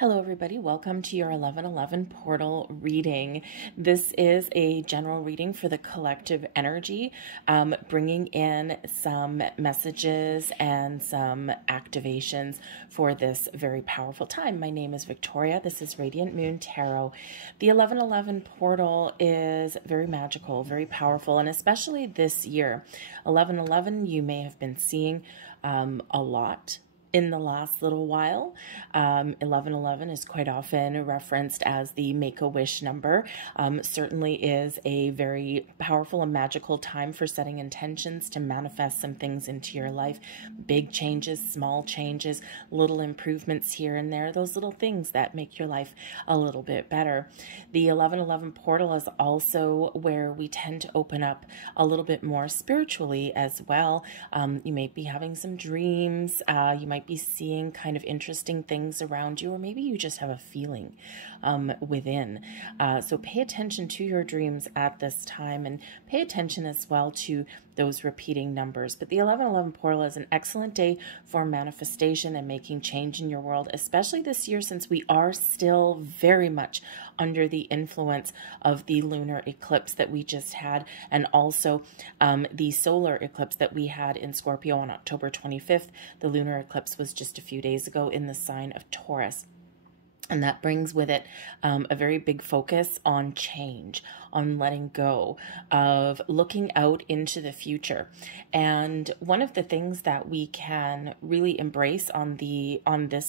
Hello everybody, welcome to your 1111 portal reading. This is a general reading for the collective energy, bringing in some messages and some activations for this very powerful time. My name is Victoria. This is Radiant Moon Tarot. The 1111 portal is very magical, very powerful, and especially this year. 1111 you may have been seeing a lot in the last little while. 1111 is quite often referenced as the Make-A-Wish number. Certainly is a very powerful and magical time for setting intentions to manifest some things into your life. Big changes, small changes, little improvements here and there, those little things that make your life a little bit better. The 1111 portal is also where we tend to open up a little bit more spiritually as well. You may be having some dreams, you might be seeing kind of interesting things around you, or maybe you just have a feeling within. So pay attention to your dreams at this time, and pay attention as well to those repeating numbers. But the 1111 portal is an excellent day for manifestation and making change in your world, especially this year, since we are still very much under the influence of the lunar eclipse that we just had, and also the solar eclipse that we had in Scorpio on October 25th. The lunar eclipse was just a few days ago in the sign of Taurus. And that brings with it a very big focus on change, on letting go, of looking out into the future. And one of the things that we can really embrace on this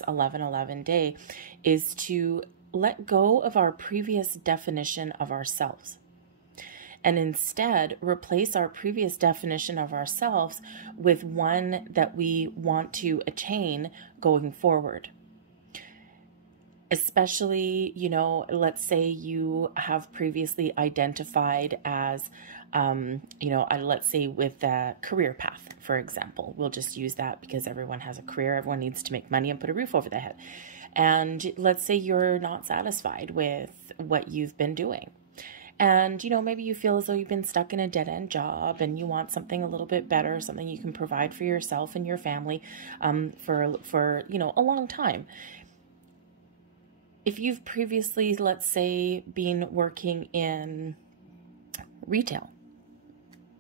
11/11 day is to let go of our previous definition of ourselves, and instead replace our previous definition of ourselves with one that we want to attain going forward. Especially, you know, let's say you have previously identified as, let's say with a career path, for example. We'll just use that because everyone has a career. Everyone needs to make money and put a roof over their head. And let's say you're not satisfied with what you've been doing. And, you know, maybe you feel as though you've been stuck in a dead-end job and you want something a little bit better, something you can provide for yourself and your family for a long time. If you've previously, let's say, been working in retail,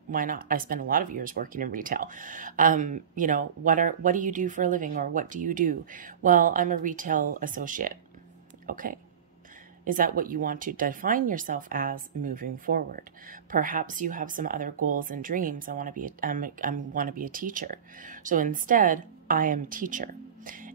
why not? I spent a lot of years working in retail. What do you do for a living, or what do you do? Well, I'm a retail associate. Okay. Is that what you want to define yourself as moving forward? Perhaps you have some other goals and dreams. I want to be a teacher. So instead, I am teacher.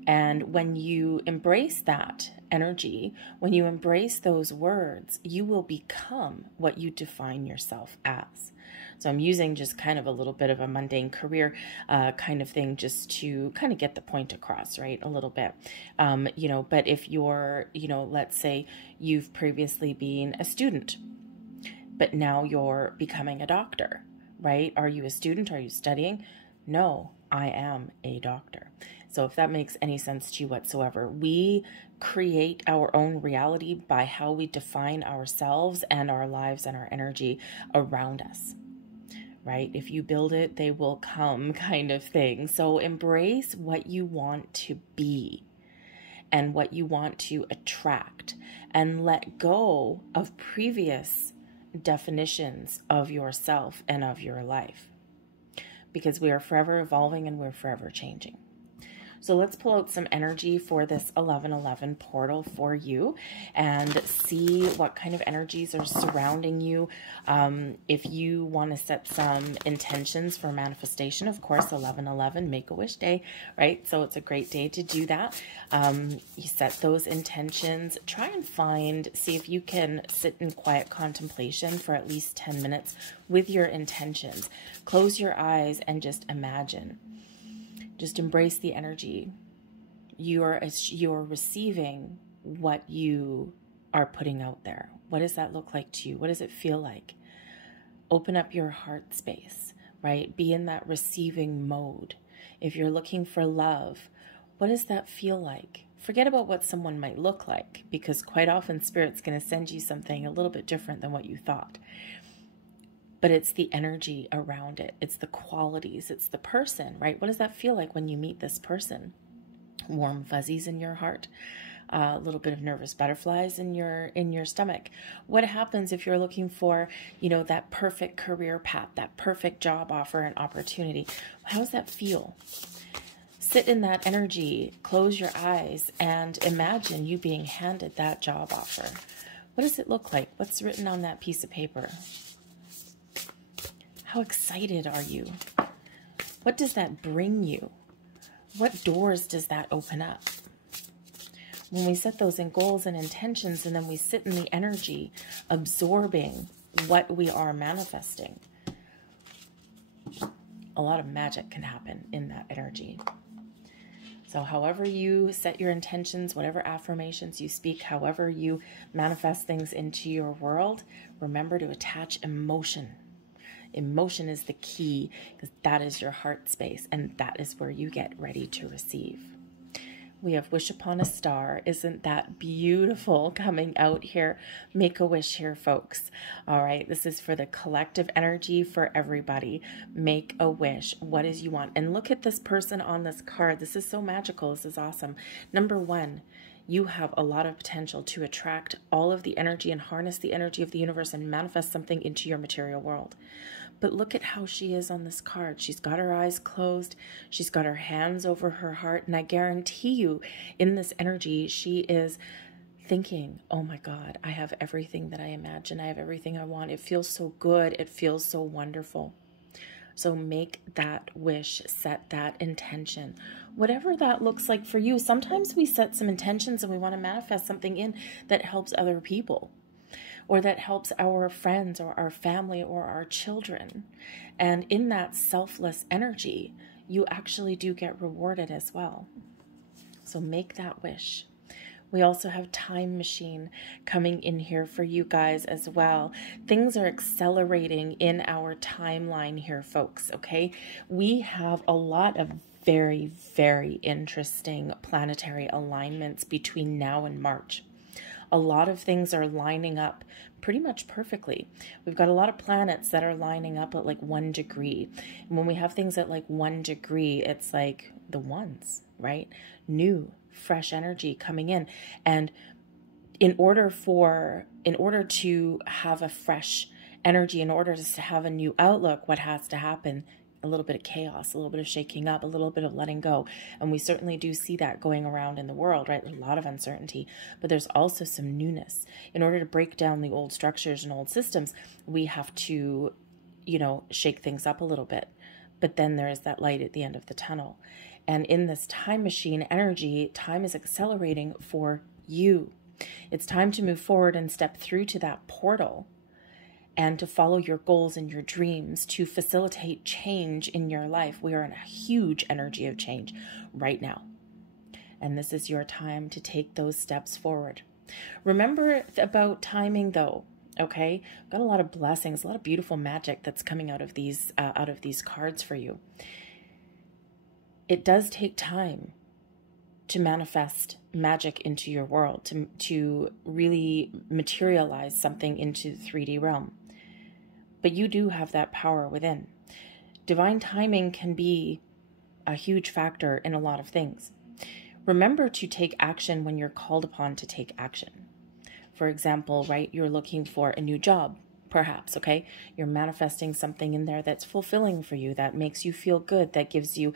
And when you embrace that energy, when you embrace those words, you will become what you define yourself as. So I'm using just kind of a little bit of a mundane career kind of thing just to kind of get the point across, right? A little bit. But if you're, let's say you've previously been a student, but now you're becoming a doctor, right? Are you a student? Are you studying? No, I am a doctor. So if that makes any sense to you whatsoever, we create our own reality by how we define ourselves and our lives and our energy around us, right? If you build it, they will come kind of thing. So embrace what you want to be and what you want to attract, and let go of previous definitions of yourself and of your life, because we are forever evolving and we're forever changing. So let's pull out some energy for this 11/11 portal for you and see what kind of energies are surrounding you. If you want to set some intentions for manifestation, of course, 11/11, Make-A-Wish day, right? So it's a great day to do that. You set those intentions. Try and see if you can sit in quiet contemplation for at least 10 minutes with your intentions. Close your eyes and just imagine. Just embrace the energy. You're receiving what you are putting out there. What does that look like to you? What does it feel like? Open up your heart space, right? Be in that receiving mode. If you're looking for love, what does that feel like? Forget about what someone might look like, because quite often Spirit's going to send you something a little bit different than what you thought. But it's the energy around it. It's the qualities. It's the person, right? What does that feel like when you meet this person? Warm fuzzies in your heart. a little bit of nervous butterflies in your stomach. What happens if you're looking for, you know, that perfect career path, that perfect job offer and opportunity? How does that feel? Sit in that energy, close your eyes, and imagine you being handed that job offer. What does it look like? What's written on that piece of paper? How excited are you? What does that bring you? What doors does that open up? When we set those in goals and intentions, and then we sit in the energy, absorbing what we are manifesting, a lot of magic can happen in that energy. So however you set your intentions, whatever affirmations you speak, however you manifest things into your world, remember to attach emotion. Emotion is the key, because that is your heart space, and that is where you get ready to receive. We have Wish Upon a Star. Isn't that beautiful coming out here? Make a wish here, folks. All right, this is for the collective energy for everybody. Make a wish. What is you want? And look at this person on this card. This is so magical. This is awesome. Number one, you have a lot of potential to attract all of the energy and harness the energy of the universe and manifest something into your material world. But look at how she is on this card. She's got her eyes closed. She's got her hands over her heart. And I guarantee you, in this energy, she is thinking, oh my God, I have everything that I imagine. I have everything I want. It feels so good. It feels so wonderful. So make that wish, set that intention, whatever that looks like for you. Sometimes we set some intentions and we want to manifest something in that helps other people, or that helps our friends or our family or our children. And in that selfless energy, you actually do get rewarded as well. So make that wish. We also have Time Machine coming in here for you guys as well. Things are accelerating in our timeline here, folks, okay? We have a lot of very, very interesting planetary alignments between now and March. A lot of things are lining up pretty much perfectly. We've got a lot of planets that are lining up at like 1 degree. And when we have things at like 1 degree, it's like the ones, right? New, fresh energy coming in. And in order to have a fresh energy, in order to have a new outlook, what has to happen? A little bit of chaos, a little bit of shaking up, a little bit of letting go. And we certainly do see that going around in the world, right? There's a lot of uncertainty, but there's also some newness. In order to break down the old structures and old systems, we have to, you know, shake things up a little bit. But then there is that light at the end of the tunnel. And in this time machine energy, time is accelerating for you. It's time to move forward and step through to that portal and to follow your goals and your dreams, to facilitate change in your life. We are in a huge energy of change right now. And this is your time to take those steps forward. Remember about timing though, okay? Got a lot of blessings, a lot of beautiful magic that's coming out of these cards for you. It does take time to manifest magic into your world, to really materialize something into the 3D realm. But you do have that power within. Divine timing can be a huge factor in a lot of things. Remember to take action when you're called upon to take action. For example, right, you're looking for a new job, perhaps, okay? You're manifesting something in there that's fulfilling for you, that makes you feel good, that gives you,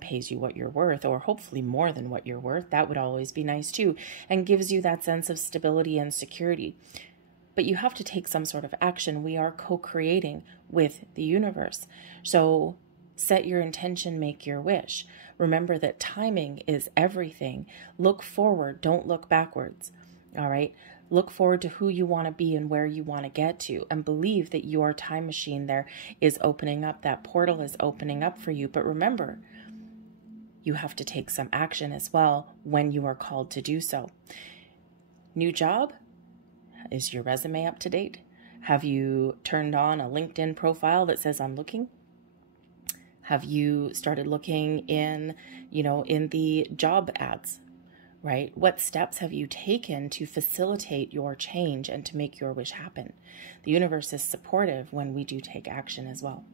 pays you what you're worth, or hopefully more than what you're worth. That would always be nice too, and gives you that sense of stability and security. But you have to take some sort of action. We are co-creating with the universe. So set your intention, make your wish. Remember that timing is everything. Look forward, don't look backwards. All right? Look forward to who you want to be and where you want to get to, and believe that your time machine there is opening up. That portal is opening up for you. But remember, you have to take some action as well when you are called to do so. New job? Is your resume up to date? Have you turned on a LinkedIn profile that says I'm looking? Have you started looking in the job ads, right? What steps have you taken to facilitate your change and to make your wish happen? The universe is supportive when we do take action as well.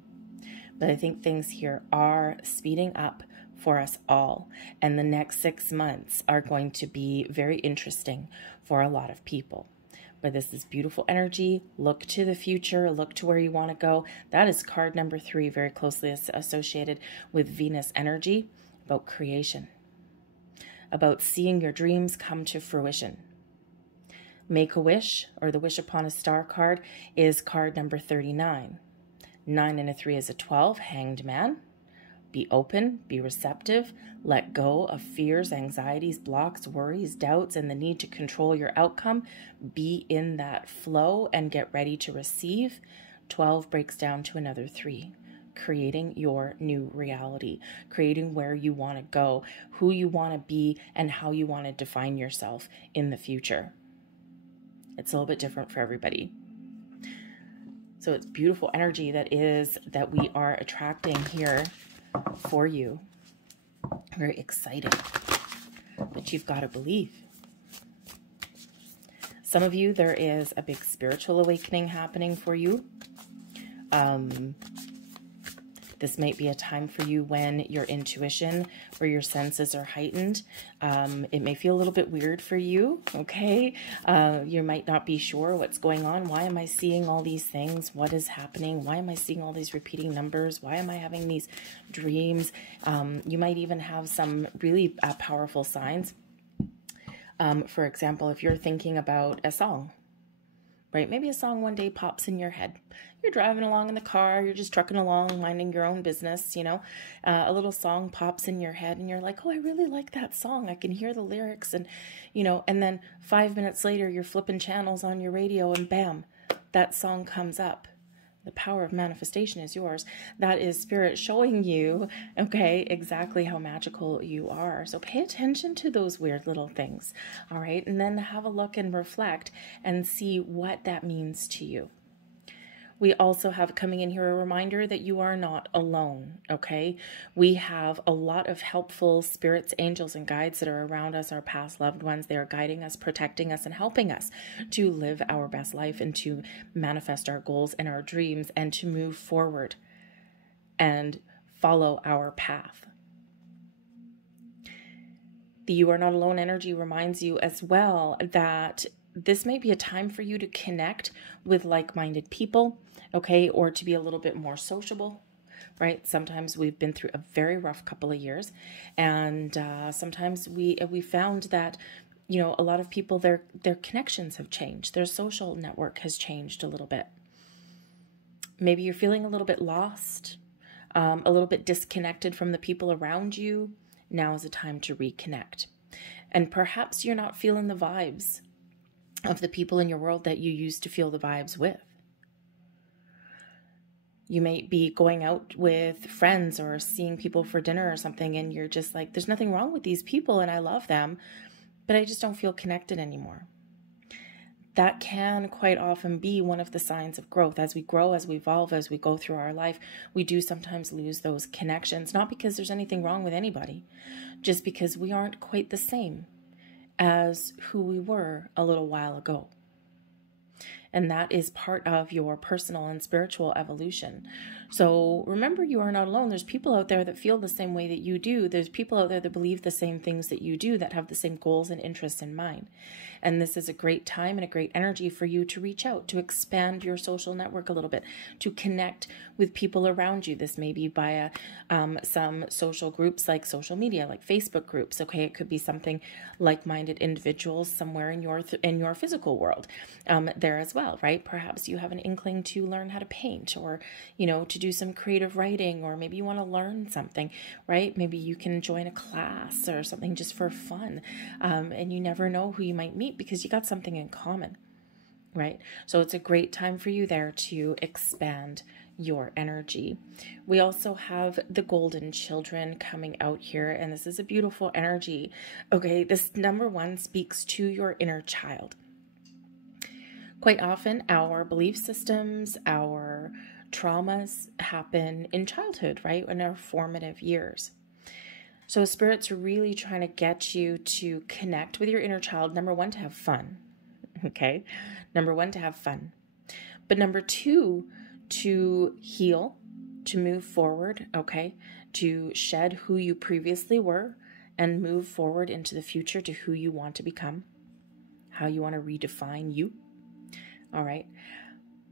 But I think things here are speeding up for us all. And the next 6 months are going to be very interesting for a lot of people. But this is beautiful energy. Look to the future. Look to where you want to go. That is card number 3, very closely associated with Venus energy, about creation, about seeing your dreams come to fruition. Make a wish, or the wish upon a star card, is card number 39. 9 and a 3 is a 12, Hanged Man. Be open, be receptive, let go of fears, anxieties, blocks, worries, doubts, and the need to control your outcome. Be in that flow and get ready to receive. 12 breaks down to another 3, creating your new reality, creating where you want to go, who you want to be, and how you want to define yourself in the future. It's a little bit different for everybody. So it's beautiful energy that we are attracting here for you. Very exciting. But you've got to believe. Some of you, there is a big spiritual awakening happening for you. This might be a time for you when your intuition or your senses are heightened. It may feel a little bit weird for you, okay? You might not be sure what's going on. Why am I seeing all these things? What is happening? Why am I seeing all these repeating numbers? Why am I having these dreams? You might even have some really powerful signs. For example, if you're thinking about a song, right? Maybe a song one day pops in your head. You're driving along in the car, you're just trucking along, minding your own business, you know. A little song pops in your head and you're like, oh, I really like that song. I can hear the lyrics and, you know, and then 5 minutes later, you're flipping channels on your radio and bam, that song comes up. The power of manifestation is yours. That is spirit showing you, okay, exactly how magical you are. So pay attention to those weird little things, all right? And then have a look and reflect and see what that means to you. We also have coming in here a reminder that you are not alone, okay? We have a lot of helpful spirits, angels, and guides that are around us, our past loved ones. They are guiding us, protecting us, and helping us to live our best life and to manifest our goals and our dreams and to move forward and follow our path. The You Are Not Alone energy reminds you as well that this may be a time for you to connect with like-minded people, okay, or to be a little bit more sociable, right? Sometimes we've been through a very rough couple of years, and sometimes we found that, you know, a lot of people, their connections have changed. Their social network has changed a little bit. Maybe you're feeling a little bit lost, a little bit disconnected from the people around you. Now is a time to reconnect. And perhaps you're not feeling the vibes of the people in your world that you used to feel the vibes with. You might be going out with friends or seeing people for dinner or something, and you're just like, there's nothing wrong with these people and I love them, but I just don't feel connected anymore. That can quite often be one of the signs of growth. As we grow, as we evolve, as we go through our life, we do sometimes lose those connections, not because there's anything wrong with anybody, just because we aren't quite the same as who we were a little while ago. And that is part of your personal and spiritual evolution. So remember, you are not alone. There's people out there that feel the same way that you do. There's people out there that believe the same things that you do, that have the same goals and interests in mind. And this is a great time and a great energy for you to reach out, to expand your social network a little bit, to connect with people around you. This may be via some social groups like social media, like Facebook groups. Okay, it could be something like-minded individuals somewhere in your physical world there as well, right? Perhaps you have an inkling to learn how to paint, or, you know, to do some creative writing, or maybe you want to learn something, right? Maybe you can join a class or something just for fun. And you never know who you might meet because you got something in common, right? So it's a great time for you there to expand your energy. We also have the golden children coming out here, and this is a beautiful energy. Okay, this number 1 speaks to your inner child. Quite often our belief systems, our traumas happen in childhood, right? In our formative years. So Spirit's really trying to get you to connect with your inner child. Number 1, to have fun. Okay. Number 1, to have fun. But number 2, to heal to move forward, okay? To shed who you previously were and move forward into the future to who you want to become, how you want to redefine you, all right?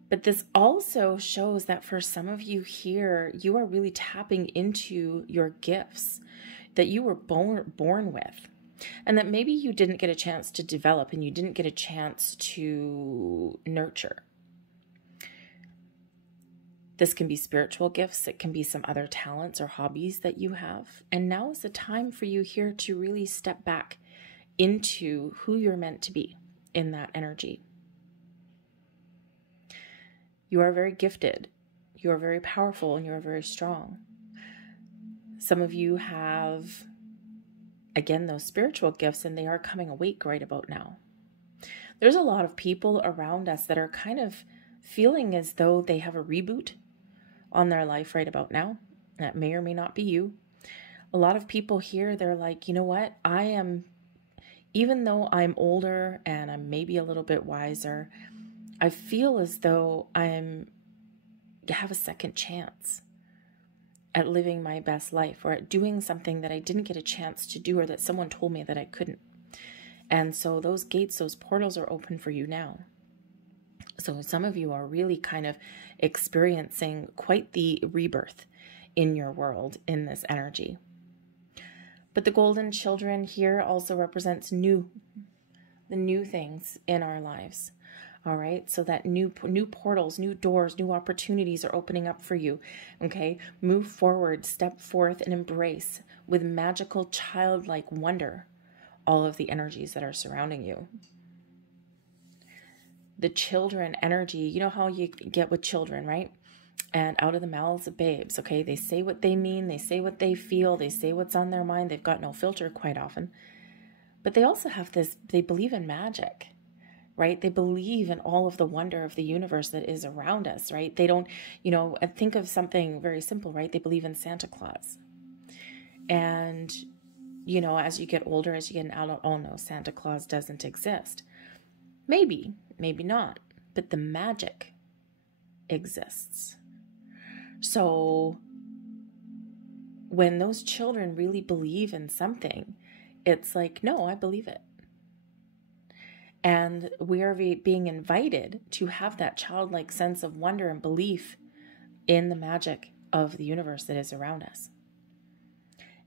But this also shows that for some of you here, you are really tapping into your gifts that you were born with, and that maybe you didn't get a chance to develop and you didn't get a chance to nurture. This can be spiritual gifts. It can be some other talents or hobbies that you have. And now is the time for you here to really step back into who you're meant to be in that energy. You are very gifted. You are very powerful, and you are very strong. Some of you have, again, those spiritual gifts, and they are coming awake right about now. There's a lot of people around us that are kind of feeling as though they have a reboot on their life right about now. That may or may not be you. A lot of people here, they're like, you know what? Even though I'm older and I'm maybe a little bit wiser, I feel as though I have a second chance at living my best life, or at doing something that I didn't get a chance to do, or that someone told me that I couldn't. And so those gates, those portals are open for you now. So some of you are really kind of experiencing quite the rebirth in your world in this energy. But the golden children here also represents the new things in our lives. All right, so that new portals, new doors, new opportunities are opening up for you. Okay, move forward, step forth, and embrace with magical, childlike wonder all of the energies that are surrounding you. The children energy, you know how you get with children, right? And out of the mouths of babes, okay? They say what they mean, they say what they feel, they say what's on their mind. They've got no filter quite often. But they also have this, they believe in magic, right? They believe in all of the wonder of the universe that is around us, right? They don't, think of something very simple, right? They believe in Santa Claus. And, as you get older, as you get an adult, oh no, Santa Claus doesn't exist. Maybe not, but the magic exists. So when those children really believe in something, it's like, no, I believe it. And we are being invited to have that childlike sense of wonder and belief in the magic of the universe that is around us.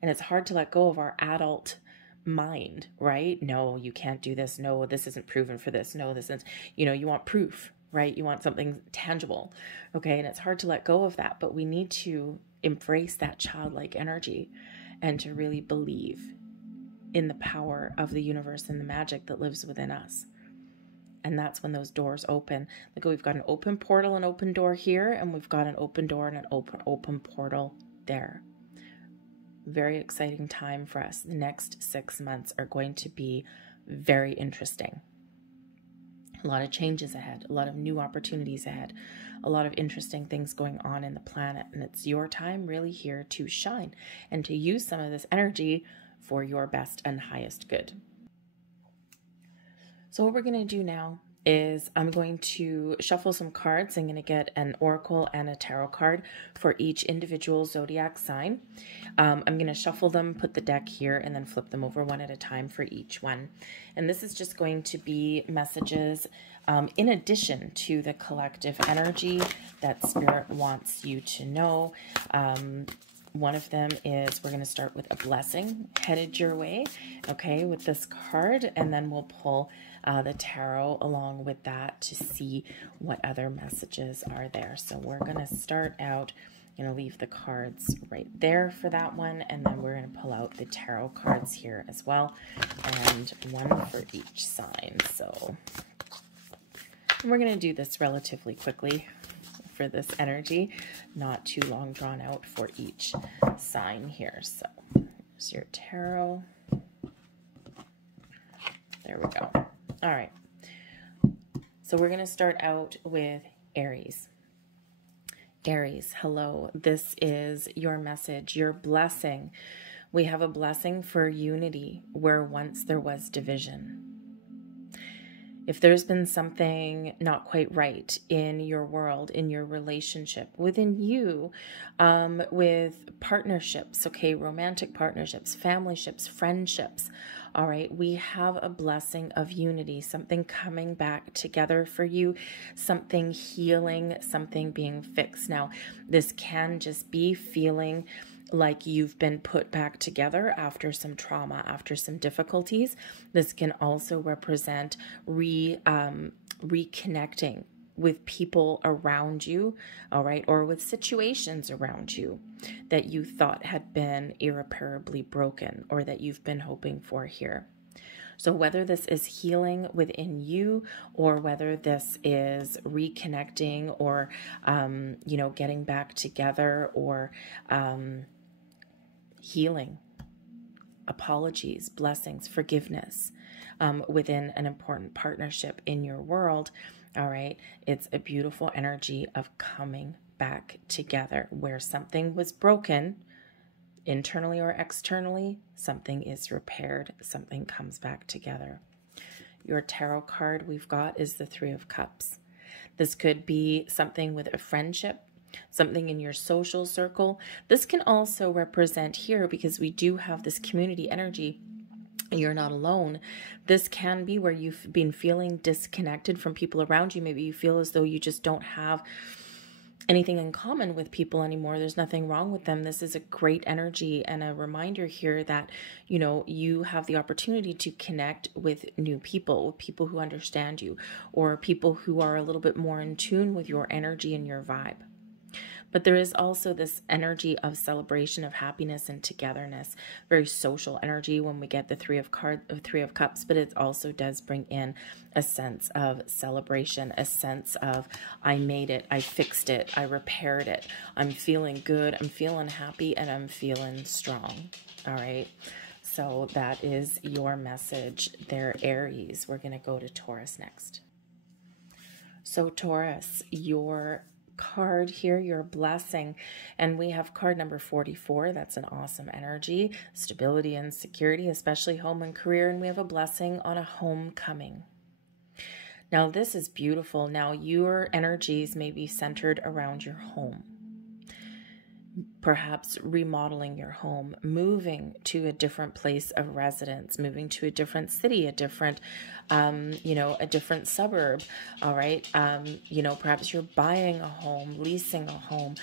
And it's hard to let go of our adult mind, right? No, you can't do this. No, this isn't proven for this. No, this isn't, you want proof, right? You want something tangible. Okay. And it's hard to let go of that, but we need to embrace that childlike energy and to really believe in the power of the universe and the magic that lives within us. And that's when those doors open. Like we've got an open portal, an open door here, and we've got an open door and an open portal there. Very exciting time for us. The next 6 months are going to be very interesting. A lot of changes ahead, a lot of new opportunities ahead, a lot of interesting things going on in the planet. And it's your time really here to shine and to use some of this energy for your best and highest good. So what we're going to do now is I'm going to shuffle some cards. I'm going to get an oracle and a tarot card for each individual zodiac sign. I'm going to shuffle them, put the deck here, and then flip them over one at a time for each one. And this is just going to be messages in addition to the collective energy that Spirit wants you to know. One of them is, we're going to start with a blessing headed your way, okay, with this card, and then we'll pull the tarot along with that to see what other messages are there. So we're going to start out, going to leave the cards right there for that one, and then we're going to pull out the tarot cards here as well, and one for each sign. So we're going to do this relatively quickly for this energy, not too long drawn out for each sign here. So here's your tarot. There we go. All right. So we're going to start out with Aries. Aries, hello. This is your message, your blessing. We have a blessing for unity where once there was division. If there's been something not quite right in your world, in your relationship, within you, with partnerships, okay, romantic partnerships, familyships, friendships, all right, we have a blessing of unity, something coming back together for you, something healing, something being fixed. Now, this can just be feeling like you've been put back together after some trauma, after some difficulties. This can also represent reconnecting with people around you, all right, or with situations around you that you thought had been irreparably broken or that you've been hoping for here. So whether this is healing within you or whether this is reconnecting or, getting back together or healing, apologies, blessings, forgiveness within an important partnership in your world, all right, it's a beautiful energy of coming back together where something was broken, internally or externally, something is repaired, something comes back together. Your tarot card we've got is the Three of Cups. This could be something with a friendship, something in your social circle. This can also represent here, because we do have this community energy, you're not alone. This can be where you've been feeling disconnected from people around you. Maybe you feel as though you just don't have anything in common with people anymore. There's nothing wrong with them. This is a great energy and a reminder here that, you have the opportunity to connect with new people, with people who understand you, or people who are a little bit more in tune with your energy and your vibe. But there is also this energy of celebration, of happiness and togetherness, very social energy when we get the Three of Cups, but it also does bring in a sense of celebration, a sense of I made it, I fixed it, I repaired it, I'm feeling good, I'm feeling happy, and I'm feeling strong. All right. So that is your message there, Aries. We're going to go to Taurus next. So Taurus, your card here, your blessing, and we have card number 44. That's an awesome energy, stability and security, especially home and career, and we have a blessing on a homecoming. Now this is beautiful. Now your energies may be centered around your home, perhaps remodeling your home, moving to a different place of residence, moving to a different city, a different suburb. All right. Perhaps you're buying a home, leasing a home.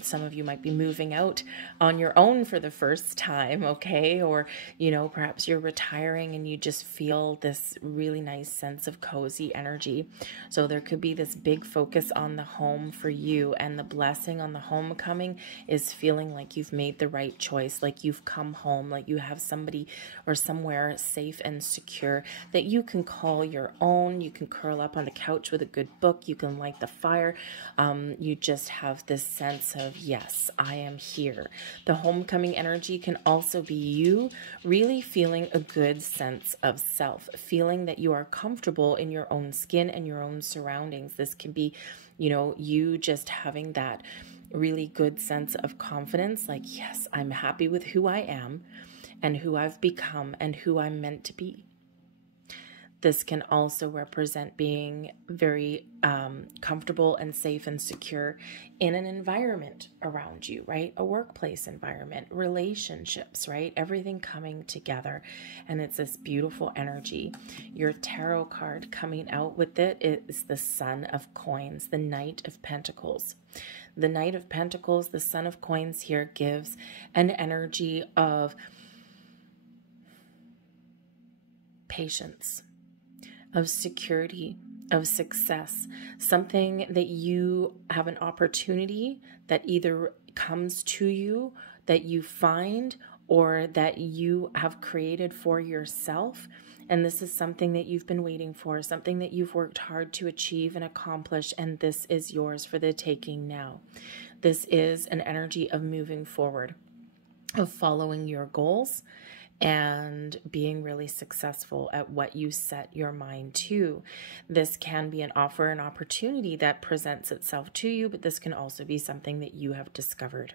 Some of you might be moving out on your own for the first time. Okay. Or, perhaps you're retiring and you just feel this really nice sense of cozy energy. So there could be this big focus on the home for you, and the blessing on the homecoming is feeling like you've made the right choice, like you've come home, like you have somebody or somewhere safe and secure that you can call your own. You can curl up on the couch with a good book. You can light the fire. You just have this sense of, yes, I am here. The homecoming energy can also be you really feeling a good sense of self, feeling that you are comfortable in your own skin and your own surroundings. This can be, you just having that really good sense of confidence, like, yes, I'm happy with who I am and who I've become and who I'm meant to be. This can also represent being very comfortable and safe and secure in an environment around you, right? A workplace environment, relationships, right? Everything coming together. And it's this beautiful energy. Your tarot card coming out with it is the Son of Coins, the Knight of Pentacles. The Knight of Pentacles, the Son of Coins here gives an energy of patience, of security, of success, something that you have an opportunity that either comes to you, that you find, or that you have created for yourself. And this is something that you've been waiting for, something that you've worked hard to achieve and accomplish, and this is yours for the taking now. This is an energy of moving forward, of following your goals, and being really successful at what you set your mind to. This can be an offer, an opportunity that presents itself to you, but this can also be something that you have discovered.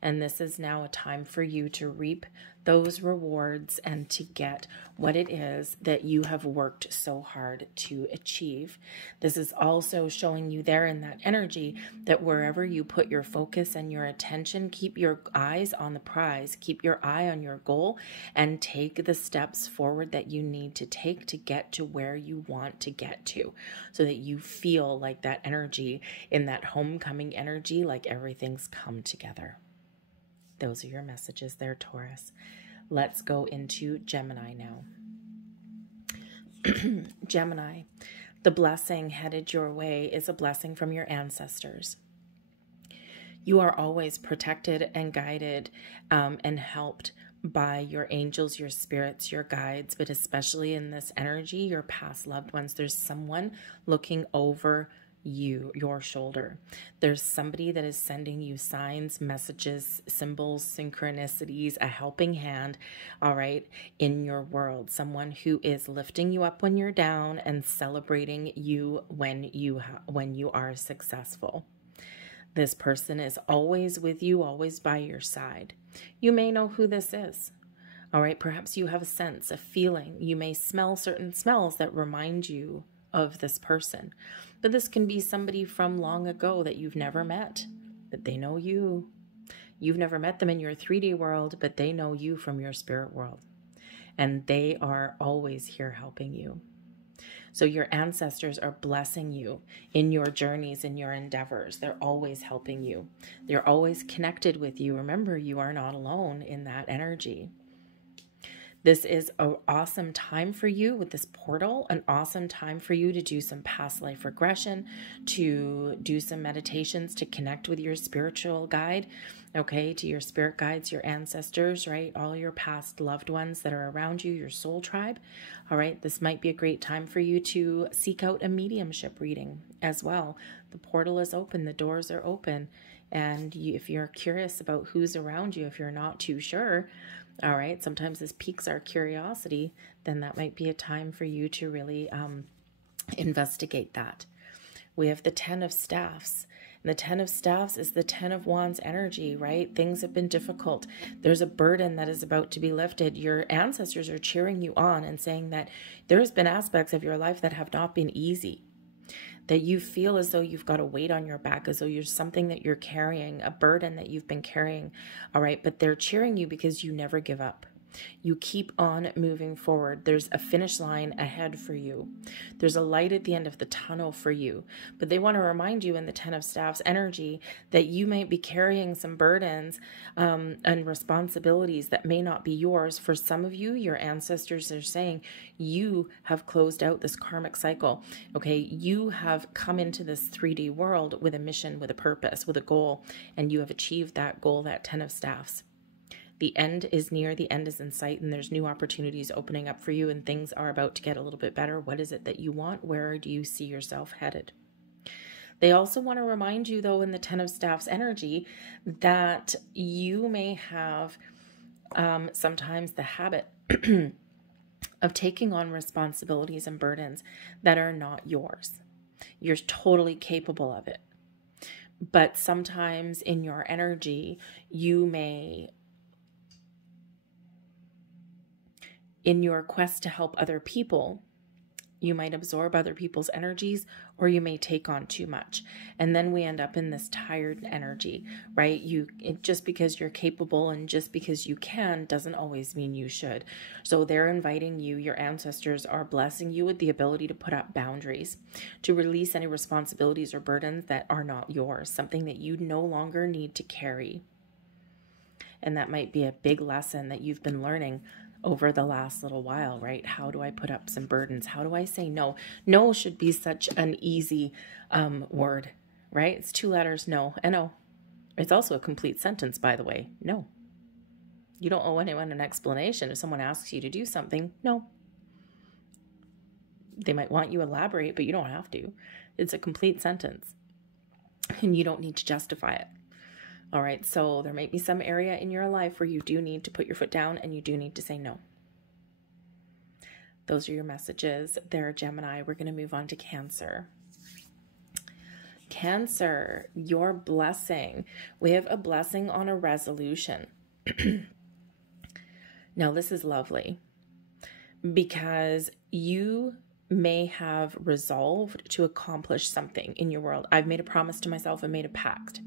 And this is now a time for you to reap those rewards and to get what it is that you have worked so hard to achieve. This is also showing you there in that energy that wherever you put your focus and your attention, keep your eyes on the prize, keep your eye on your goal, and take the steps forward that you need to take to get to where you want to get to, so that you feel like that energy, in that homecoming energy, like everything's come together. Those are your messages there, Taurus. Let's go into Gemini now. Gemini, the blessing headed your way is a blessing from your ancestors. You are always protected and guided and helped by your angels, your spirits, your guides, but especially in this energy, your past loved ones. There's someone looking over you, your shoulder. There's somebody that is sending you signs, messages, symbols, synchronicities, a helping hand, all right, in your world. Someone who is lifting you up when you're down and celebrating you when you are successful. This person is always with you, always by your side. You may know who this is. All right, perhaps you have a sense, a feeling. You may smell certain smells that remind you of this person. But this can be somebody from long ago that you've never met, but they know you. You've never met them in your 3D world, but they know you from your spirit world. And they are always here helping you. So your ancestors are blessing you in your journeys, in your endeavors. They're always helping you. They're always connected with you. Remember, you are not alone in that energy. This is an awesome time for you with this portal, an awesome time for you to do some past life regression, to do some meditations, to connect with your spiritual guide, okay, to your spirit guides, your ancestors, right? All your past loved ones that are around you, your soul tribe, all right? This might be a great time for you to seek out a mediumship reading as well. The portal is open, the doors are open, and if you're curious about who's around you, if you're not too sure, all right, sometimes this piques our curiosity, then that might be a time for you to really investigate that. We have the 10 of Staffs. And the 10 of Staffs is the 10 of Wands energy, right? Things have been difficult. There's a burden that is about to be lifted. Your ancestors are cheering you on and saying that there's been aspects of your life that have not been easy, that you feel as though you've got a weight on your back, as though you're something that you're carrying, a burden that you've been carrying, all right? But they're cheering you because you never give up. You keep on moving forward. There's a finish line ahead for you. There's a light at the end of the tunnel for you. But they want to remind you in the 10 of Staffs energy that you might be carrying some burdens and responsibilities that may not be yours. For some of you, your ancestors are saying you have closed out this karmic cycle. Okay, you have come into this 3D world with a mission, with a purpose, with a goal, and you have achieved that goal, that 10 of Staffs. The end is near, the end is in sight, and there's new opportunities opening up for you, and things are about to get a little bit better. What is it that you want? Where do you see yourself headed? They also want to remind you, though, in the 10 of Staffs energy, that you may have sometimes the habit of taking on responsibilities and burdens that are not yours. You're totally capable of it. But sometimes in your energy, you may, in your quest to help other people, you might absorb other people's energies, or you may take on too much. And then we end up in this tired energy, right? Just because you're capable and just because you can doesn't always mean you should. So they're inviting you, your ancestors are blessing you with the ability to put up boundaries, to release any responsibilities or burdens that are not yours, something that you no longer need to carry. And that might be a big lesson that you've been learning over the last little while, right? How do I put up some burdens? How do I say no? No should be such an easy word, right? It's 2 letters, no, N-O. It's also a complete sentence, by the way, no. You don't owe anyone an explanation. If someone asks you to do something, no. They might want you to elaborate, but you don't have to. It's a complete sentence, and you don't need to justify it. All right, so there might be some area in your life where you do need to put your foot down and you do need to say no. Those are your messages there, Gemini. We're going to move on to Cancer. Cancer, your blessing. We have a blessing on a resolution. Now, this is lovely because you may have resolved to accomplish something in your world. I've made a promise to myself and made a pact,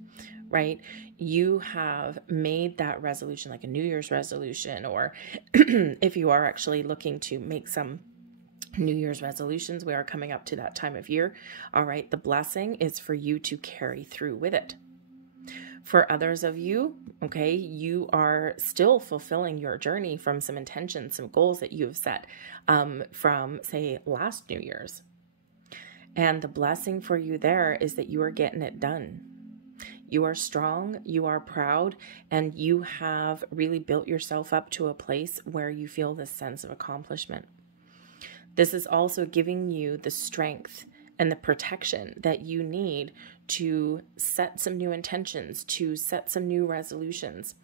right? You have made that resolution, like a New Year's resolution, or if you are actually looking to make some New Year's resolutions, we are coming up to that time of year. All right. The blessing is for you to carry through with it. For others of you, okay, you are still fulfilling your journey from some intentions, some goals that you have set from, say, last New Year's. And the blessing for you there is that you are getting it done. You are strong, you are proud, and you have really built yourself up to a place where you feel this sense of accomplishment. This is also giving you the strength and the protection that you need to set some new intentions, to set some new resolutions.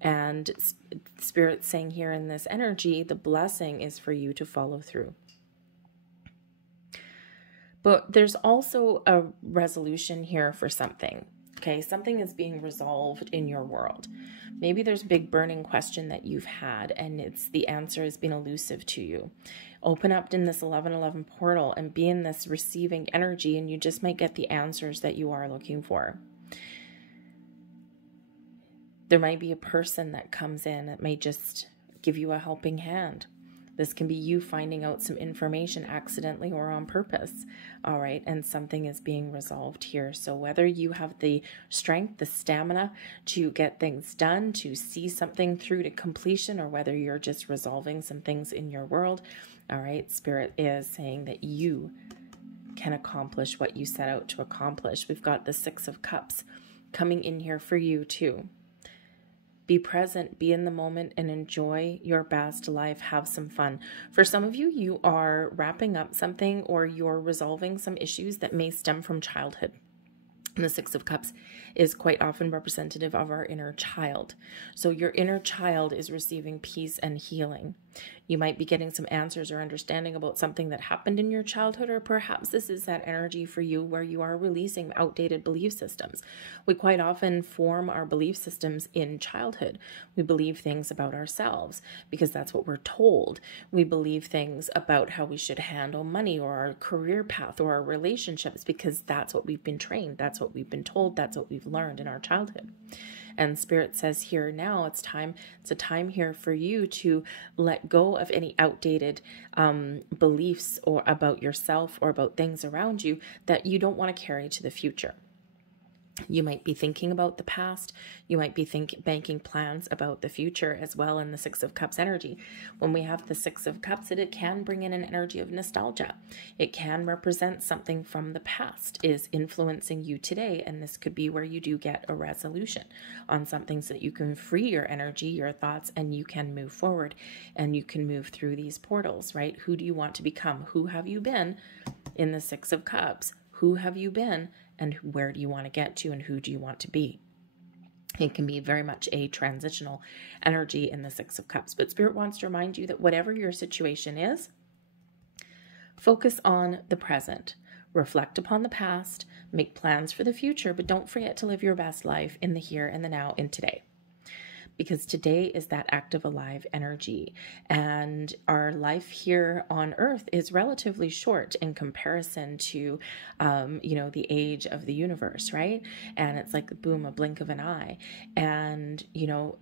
And Spirit's saying here in this energy, the blessing is for you to follow through. But there's also a resolution here for something. Okay, something is being resolved in your world. Maybe there's a big burning question that you've had and the answer has been elusive to you. Open up in this 1111 portal and be in this receiving energy, and you just might get the answers that you are looking for. There might be a person that comes in that may just give you a helping hand. This can be you finding out some information accidentally or on purpose, all right? And something is being resolved here. So whether you have the strength, the stamina to get things done, to see something through to completion, or whether you're just resolving some things in your world, all right? Spirit is saying that you can accomplish what you set out to accomplish. We've got the Six of Cups coming in here for you too. Be present, be in the moment, and enjoy your best life. Have some fun. For some of you, you are wrapping up something or you're resolving some issues that may stem from childhood. And the Six of Cups is quite often representative of our inner child. So your inner child is receiving peace and healing. You might be getting some answers or understanding about something that happened in your childhood, or perhaps this is that energy for you where you are releasing outdated belief systems. We quite often form our belief systems in childhood. We believe things about ourselves because that's what we're told. We believe things about how we should handle money or our career path or our relationships because that's what we've been trained. That's what we've been told. That's what we've learned in our childhood. And Spirit says here now, it's a time here for you to let go of any outdated beliefs or about yourself or about things around you that you don't want to carry to the future. You might be thinking about the past. You might be banking plans about the future as well in the Six of Cups energy. When we have the Six of Cups, it can bring in an energy of nostalgia. It can represent something from the past is influencing you today. And this could be where you do get a resolution on something so that you can free your energy, your thoughts, and you can move forward and you can move through these portals, right? Who do you want to become? Who have you been in the Six of Cups? Who have you been? And where do you want to get to, and who do you want to be? It can be very much a transitional energy in the Six of Cups. But Spirit wants to remind you that whatever your situation is, focus on the present. Reflect upon the past, make plans for the future, but don't forget to live your best life in the here and the now and today. Because today is that active, alive energy. And our life here on Earth is relatively short in comparison to, the age of the universe, right? And it's like, boom, a blink of an eye. And,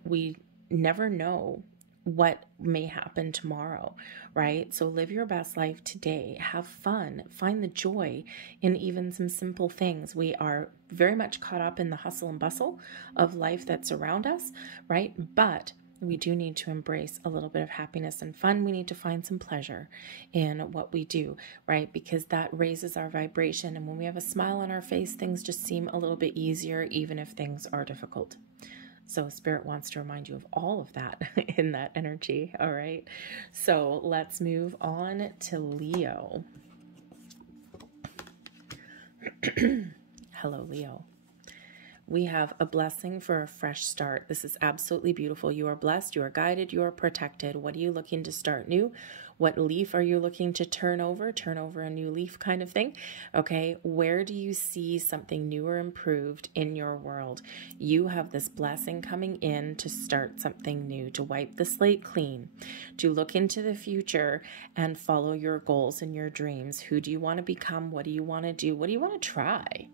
we never know what may happen tomorrow, right? So live your best life today. Have fun. Find the joy in even some simple things. We are very much caught up in the hustle and bustle of life that's around us, right? But we do need to embrace a little bit of happiness and fun. We need to find some pleasure in what we do, right? Because that raises our vibration. And when we have a smile on our face, things just seem a little bit easier, even if things are difficult. So Spirit wants to remind you of all of that in that energy. All right. So let's move on to Leo. Hello, Leo. We have a blessing for a fresh start. This is absolutely beautiful. You are blessed, you are guided, you are protected. What are you looking to start new? What leaf are you looking to turn over? Turn over a new leaf kind of thing. Okay, where do you see something new or improved in your world? You have this blessing coming in to start something new, to wipe the slate clean, to look into the future and follow your goals and your dreams. Who do you want to become? What do you want to do? What do you want to try?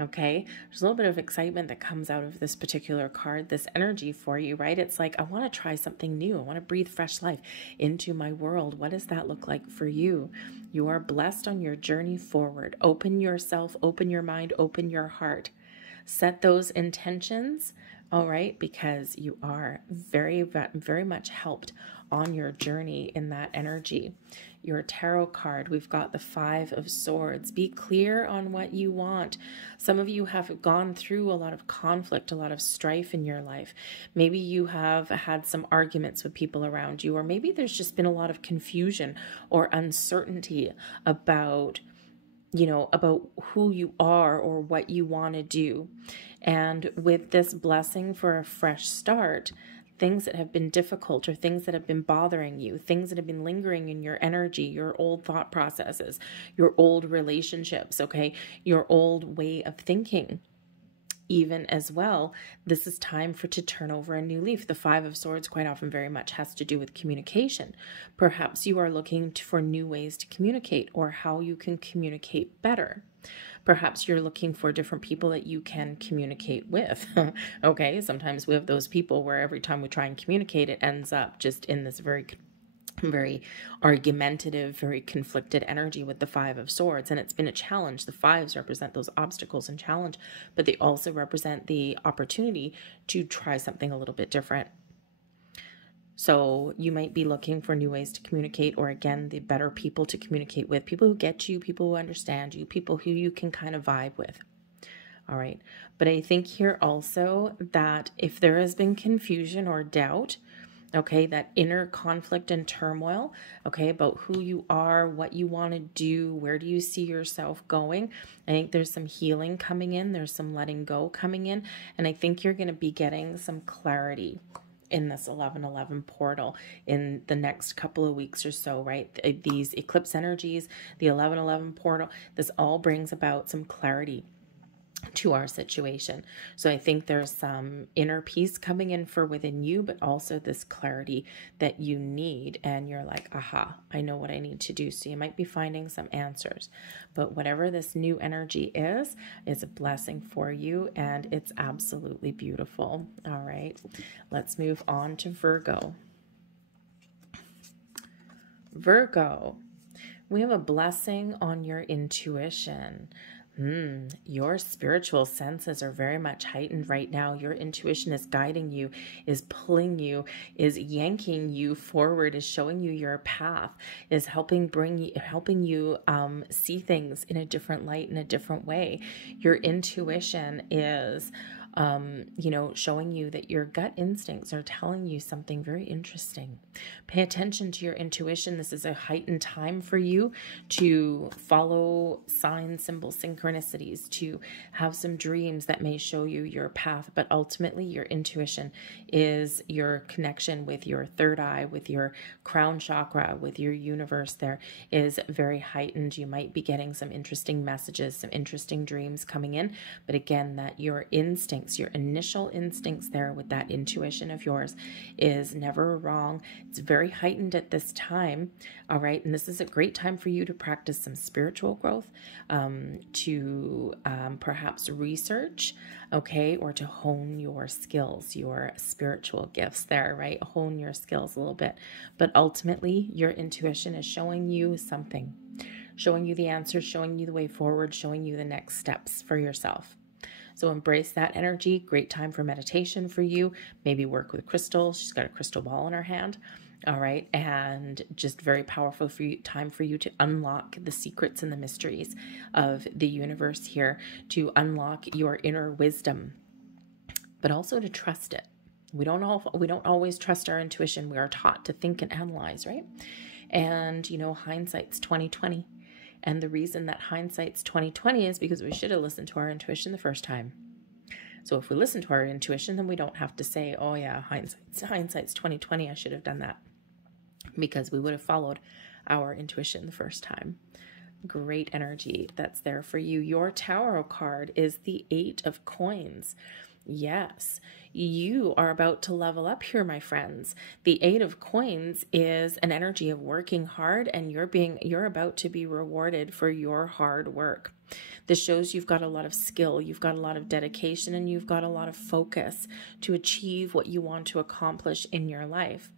Okay, there's a little bit of excitement that comes out of this particular card, this energy for you, right? It's like, I want to try something new. I want to breathe fresh life into my world. What does that look like for you? You are blessed on your journey forward. Open yourself, open your mind, open your heart. Set those intentions, all right, because you are very, very much helped on your journey in that energy. Your tarot card, we've got the 5 of Swords. Be clear on what you want. Some of you have gone through a lot of conflict, a lot of strife in your life. Maybe you have had some arguments with people around you, or maybe there's just been a lot of confusion or uncertainty about about who you are or what you want to do. And with this blessing for a fresh start, things that have been difficult or things that have been bothering you, things that have been lingering in your energy, your old thought processes, your old relationships, okay, your old way of thinking. Even as well, this is time to turn over a new leaf. The 5 of Swords quite often very much has to do with communication. Perhaps you are looking for new ways to communicate or how you can communicate better. Perhaps you're looking for different people that you can communicate with. Okay, sometimes we have those people where every time we try and communicate, it ends up just in this very argumentative, very conflicted energy with the 5 of Swords. And it's been a challenge. The 5s represent those obstacles and challenge, but they also represent the opportunity to try something a little bit different. So you might be looking for new ways to communicate, or again, the better people to communicate with, people who get you, people who understand you, people who you can kind of vibe with. All right. But I think here also that if there has been confusion or doubt, okay, that inner conflict and turmoil, okay, about who you are, what you want to do, where do you see yourself going? I think there's some healing coming in. There's some letting go coming in. And I think you're going to be getting some clarity in this 11/11 portal in the next couple of weeks or so, right? These eclipse energies, the 11/11 portal, this all brings about some clarity to our situation. So I think there's some inner peace coming in for within you, but also this clarity that you need. And you're like, aha, I know what I need to do. So you might be finding some answers, but whatever this new energy is a blessing for you. And it's absolutely beautiful. All right, let's move on to Virgo. Virgo, we have a blessing on your intuition. Your spiritual senses are very much heightened right now. Your intuition is guiding you, is pulling you, is yanking you forward, is showing you your path, is helping you see things in a different light, in a different way. Your intuition is showing you that your gut instincts are telling you something very interesting. Pay attention to your intuition. This is a heightened time for you to follow signs, symbols, synchronicities, to have some dreams that may show you your path. But ultimately, your intuition is your connection with your third eye, with your crown chakra, with your universe there is very heightened. You might be getting some interesting messages, some interesting dreams coming in. But again, that your instincts, your initial instincts there with that intuition of yours is never wrong. It's very heightened at this time. All right. And this is a great time for you to practice some spiritual growth, to perhaps research, okay, or to hone your skills, your spiritual gifts there, right? Hone your skills a little bit. But ultimately, your intuition is showing you something, showing you the answers, showing you the way forward, showing you the next steps for yourself. So embrace that energy. Great time for meditation for you. Maybe work with crystal. She's got a crystal ball in her hand. All right. And just very powerful time for you to unlock the secrets and the mysteries of the universe here, to unlock your inner wisdom, but also to trust it. We don't always trust our intuition. We are taught to think and analyze, right? And, hindsight's 20/20. And the reason that hindsight's 20/20 is because we should have listened to our intuition the first time. So if we listen to our intuition, then we don't have to say, oh yeah, hindsight's 2020, I should have done that, because we would have followed our intuition the first time. Great energy that's there for you. Your tarot card is the 8 of Coins. Yes, you are about to level up here, my friends. The 8 of Coins is an energy of working hard, and you're about to be rewarded for your hard work. This shows you've got a lot of skill, you've got a lot of dedication, and you've got a lot of focus to achieve what you want to accomplish in your life,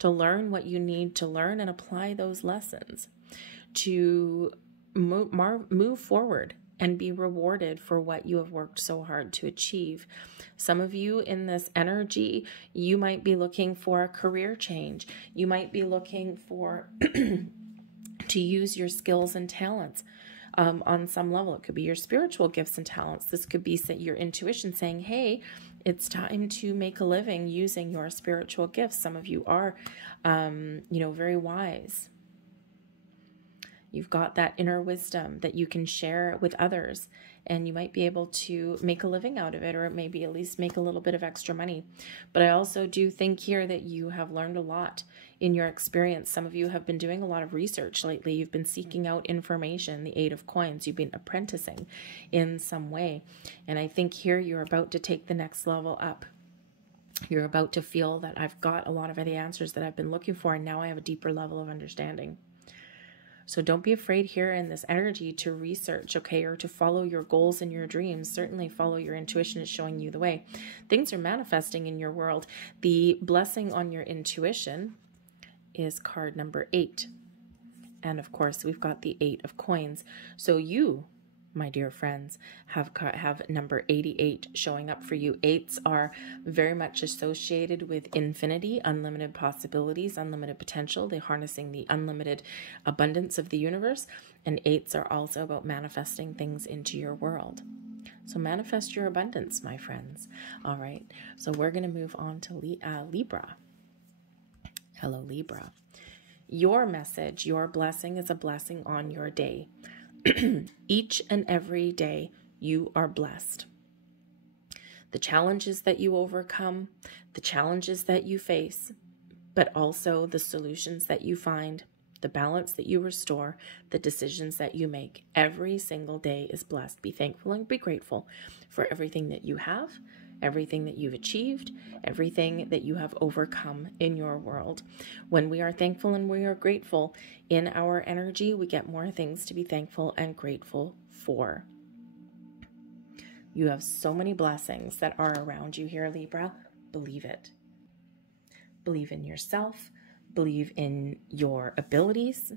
to learn what you need to learn and apply those lessons, to move forward and be rewarded for what you have worked so hard to achieve. Some of you in this energy, you might be looking for a career change. You might be looking for to use your skills and talents on some level. It could be your spiritual gifts and talents. This could be your intuition saying, hey, it's time to make a living using your spiritual gifts. Some of you are, very wise. You've got that inner wisdom that you can share with others, and you might be able to make a living out of it, or maybe at least make a little bit of extra money. But I also do think here that you have learned a lot in your experience. Some of you have been doing a lot of research lately. You've been seeking out information, the 8 of Coins. You've been apprenticing in some way. And I think here you're about to take the next level up. You're about to feel that I've got a lot of the answers that I've been looking for, and now I have a deeper level of understanding. So don't be afraid here in this energy to research, okay, or to follow your goals and your dreams. Certainly follow your intuition is showing you the way. Things are manifesting in your world. The blessing on your intuition is card number 8. And of course, we've got the 8 of Coins. So you, my dear friends, have number 88 showing up for you. 8s are very much associated with infinity, unlimited possibilities, unlimited potential. They're harnessing the unlimited abundance of the universe. And 8s are also about manifesting things into your world. So manifest your abundance, my friends. All right. So we're going to move on to Libra. Hello, Libra. Your message, your blessing is a blessing on your day. Each and every day you are blessed. The challenges that you overcome, the challenges that you face, but also the solutions that you find, the balance that you restore, the decisions that you make. Every single day is blessed. Be thankful and be grateful for everything that you have, everything that you've achieved, everything that you have overcome in your world. When we are thankful and we are grateful in our energy, we get more things to be thankful and grateful for. You have so many blessings that are around you here, Libra. Believe it. Believe in yourself, believe in your abilities,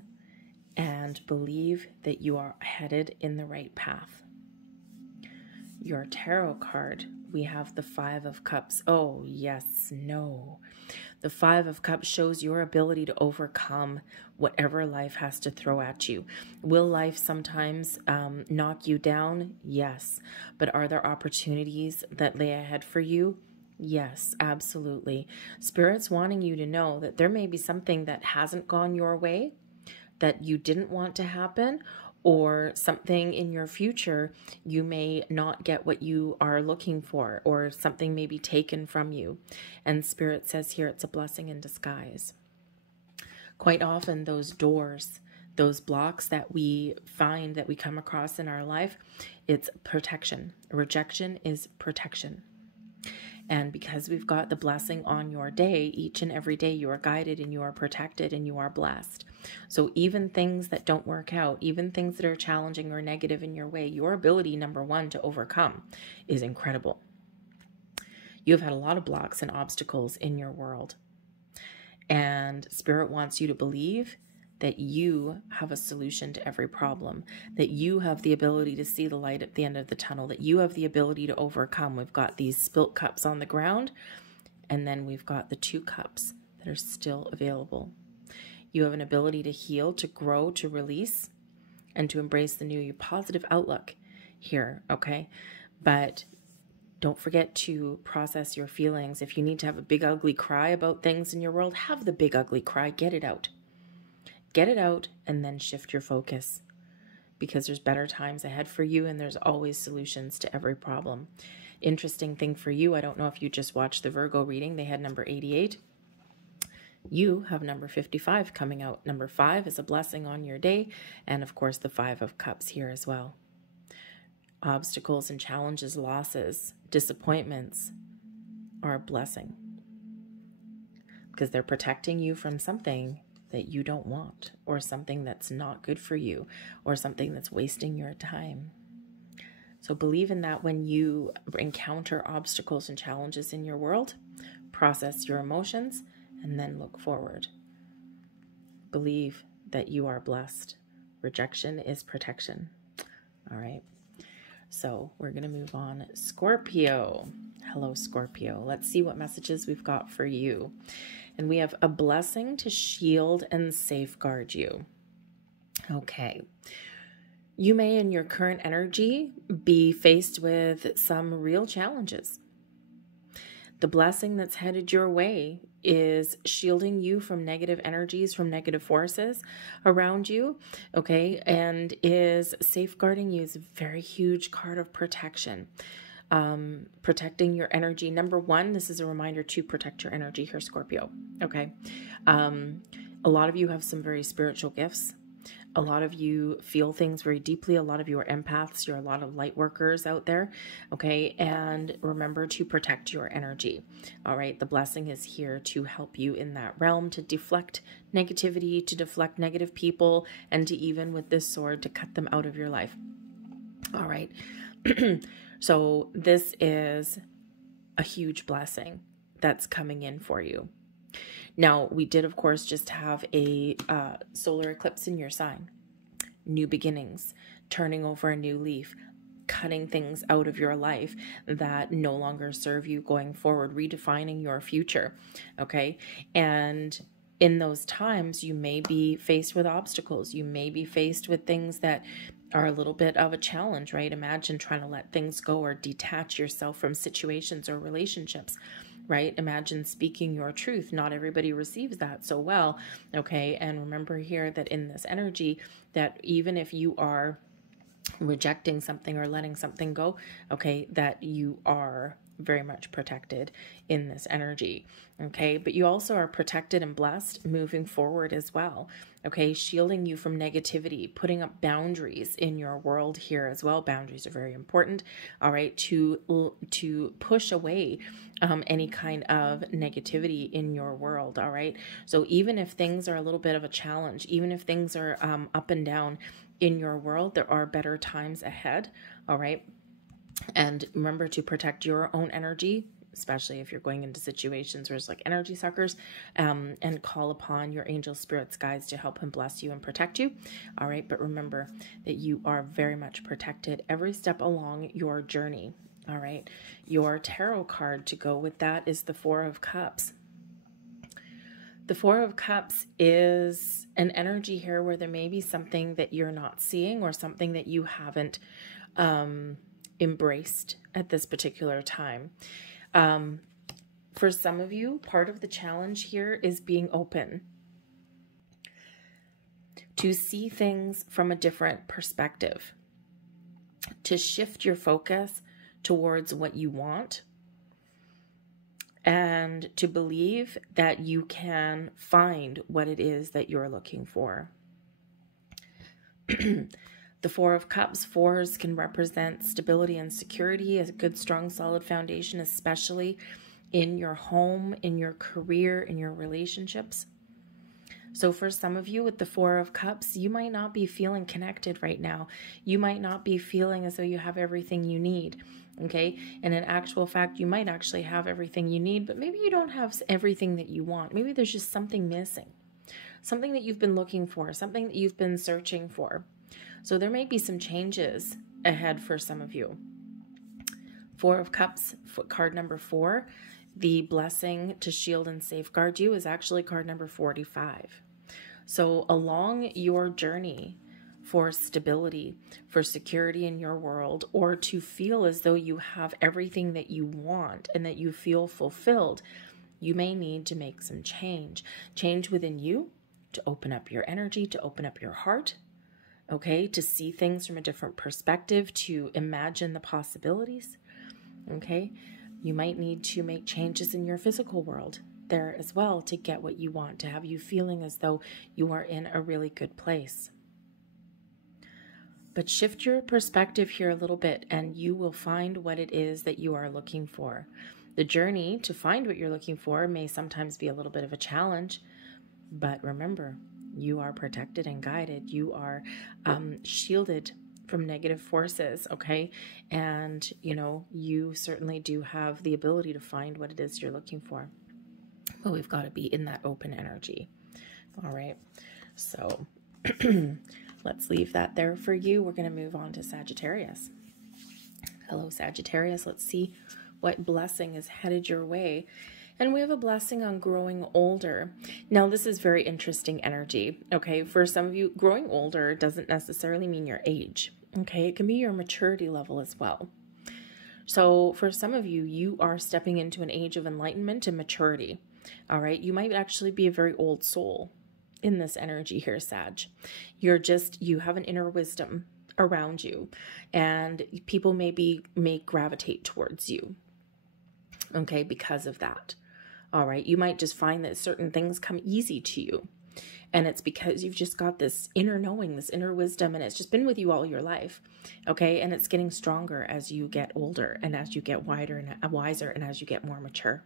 and believe that you are headed in the right path. Your tarot card, we have the 5 of Cups. Oh, yes, no. The 5 of Cups shows your ability to overcome whatever life has to throw at you. Will life sometimes knock you down? Yes. But are there opportunities that lay ahead for you? Yes, absolutely. Spirit's wanting you to know that there may be something that hasn't gone your way, that you didn't want to happen, or something in your future, you may not get what you are looking for, or something may be taken from you. And Spirit says here it's a blessing in disguise. Quite often those doors, those blocks that we find, that we come across in our life, it's protection. Rejection is protection. And because we've got the blessing on your day, each and every day you are guided and you are protected and you are blessed. So even things that don't work out, even things that are challenging or negative in your way, your ability, number 1, to overcome is incredible. You have had a lot of blocks and obstacles in your world. And Spirit wants you to believe that you have a solution to every problem, that you have the ability to see the light at the end of the tunnel, that you have the ability to overcome. We've got these spilt cups on the ground, and then we've got the 2 cups that are still available. You have an ability to heal, to grow, to release, and to embrace the new, your positive outlook here, okay? But don't forget to process your feelings. If you need to have a big ugly cry about things in your world, have the big ugly cry, get it out. Get it out and then shift your focus, because there's better times ahead for you and there's always solutions to every problem. Interesting thing for you, I don't know if you just watched the Virgo reading, they had number 88. You have number 55 coming out. Number 5 is a blessing on your day, and of course the 5 of Cups here as well. Obstacles and challenges, losses, disappointments are a blessing because they're protecting you from something that you don't want, or something that's not good for you, or something that's wasting your time. So believe in that when you encounter obstacles and challenges in your world, process your emotions, and then look forward. Believe that you are blessed. Rejection is protection. All right. So we're going to move on. Scorpio. Hello, Scorpio. Let's see what messages we've got for you. And we have a blessing to shield and safeguard you. Okay. You may, in your current energy, be faced with some real challenges. The blessing that's headed your way is shielding you from negative energies, from negative forces around you, okay, and is safeguarding you. Is a very huge card of protection. Protecting your energy. Number 1, this is a reminder to protect your energy here, Scorpio, okay? A lot of you have some very spiritual gifts. A lot of you feel things very deeply. A lot of you are empaths. You're a lot of light workers out there. Okay. And remember to protect your energy. All right. The blessing is here to help you in that realm, to deflect negativity, to deflect negative people, and to, even with this sword, to cut them out of your life. All right. So this is a huge blessing that's coming in for you. Now, we did, of course, just have a solar eclipse in your sign. New beginnings, turning over a new leaf, cutting things out of your life that no longer serve you going forward, redefining your future, okay? And in those times, you may be faced with obstacles. You may be faced with things that are a little bit of a challenge, right? Imagine trying to let things go or detach yourself from situations or relationships, right? Imagine speaking your truth. Not everybody receives that so well, okay? And remember here that in this energy, that even if you are rejecting something or letting something go, okay, that you are very much protected in this energy, okay? But you also are protected and blessed moving forward as well, okay? Shielding you from negativity, putting up boundaries in your world here as well. Boundaries are very important, all right, to push away any kind of negativity in your world, all right? So even if things are a little bit of a challenge, even if things are up and down in your world, there are better times ahead, all right? And remember to protect your own energy, especially if you're going into situations where it's like energy suckers, and call upon your angel spirits, guides, to help and bless you and protect you. All right. But remember that you are very much protected every step along your journey. All right. Your tarot card to go with that is the 4 of Cups. The 4 of Cups is an energy here where there may be something that you're not seeing, or something that you haven't embraced at this particular time. For some of you, part of the challenge here is being open to see things from a different perspective, to shift your focus towards what you want, and to believe that you can find what it is that you're looking for. The 4 of Cups, 4s can represent stability and security, a good, strong, solid foundation, especially in your home, in your career, in your relationships. So for some of you with the 4 of Cups, you might not be feeling connected right now. You might not be feeling as though you have everything you need, okay? And in actual fact, you might actually have everything you need, but maybe you don't have everything that you want. Maybe there's just something missing, something that you've been looking for, something that you've been searching for. So there may be some changes ahead for some of you. 4 of Cups, card number 4, the blessing to shield and safeguard you, is actually card number 45. So along your journey for stability, for security in your world, or to feel as though you have everything that you want and that you feel fulfilled, you may need to make some change within you, to open up your energy, to open up your heart, okay, to see things from a different perspective, to imagine the possibilities, Okay. You might need to make changes in your physical world there as well to get what you want, to have you feeling as though you are in a really good place. But shift your perspective here a little bit and you will find what it is that you are looking for. The journey to find what you're looking for may sometimes be a little bit of a challenge, but remember, you are protected and guided. You are shielded from negative forces, okay? And, you certainly do have the ability to find what it is you're looking for. But we've got to be in that open energy. All right. So let's leave that there for you. We're going to move on to Sagittarius. Hello, Sagittarius. Let's see what blessing is headed your way. And we have a blessing on growing older. Now, this is very interesting energy. Okay. For some of you, growing older doesn't necessarily mean your age. Okay. It can be your maturity level as well. So for some of you, you are stepping into an age of enlightenment and maturity. All right. You might actually be a very old soul in this energy here, Sag. You have an inner wisdom around you and people may gravitate towards you. Okay. Because of that. All right. You might just find that certain things come easy to you. And it's because you've just got this inner knowing, this inner wisdom, and it's just been with you all your life. Okay. And it's getting stronger as you get older and as you get wiser and as you get more mature.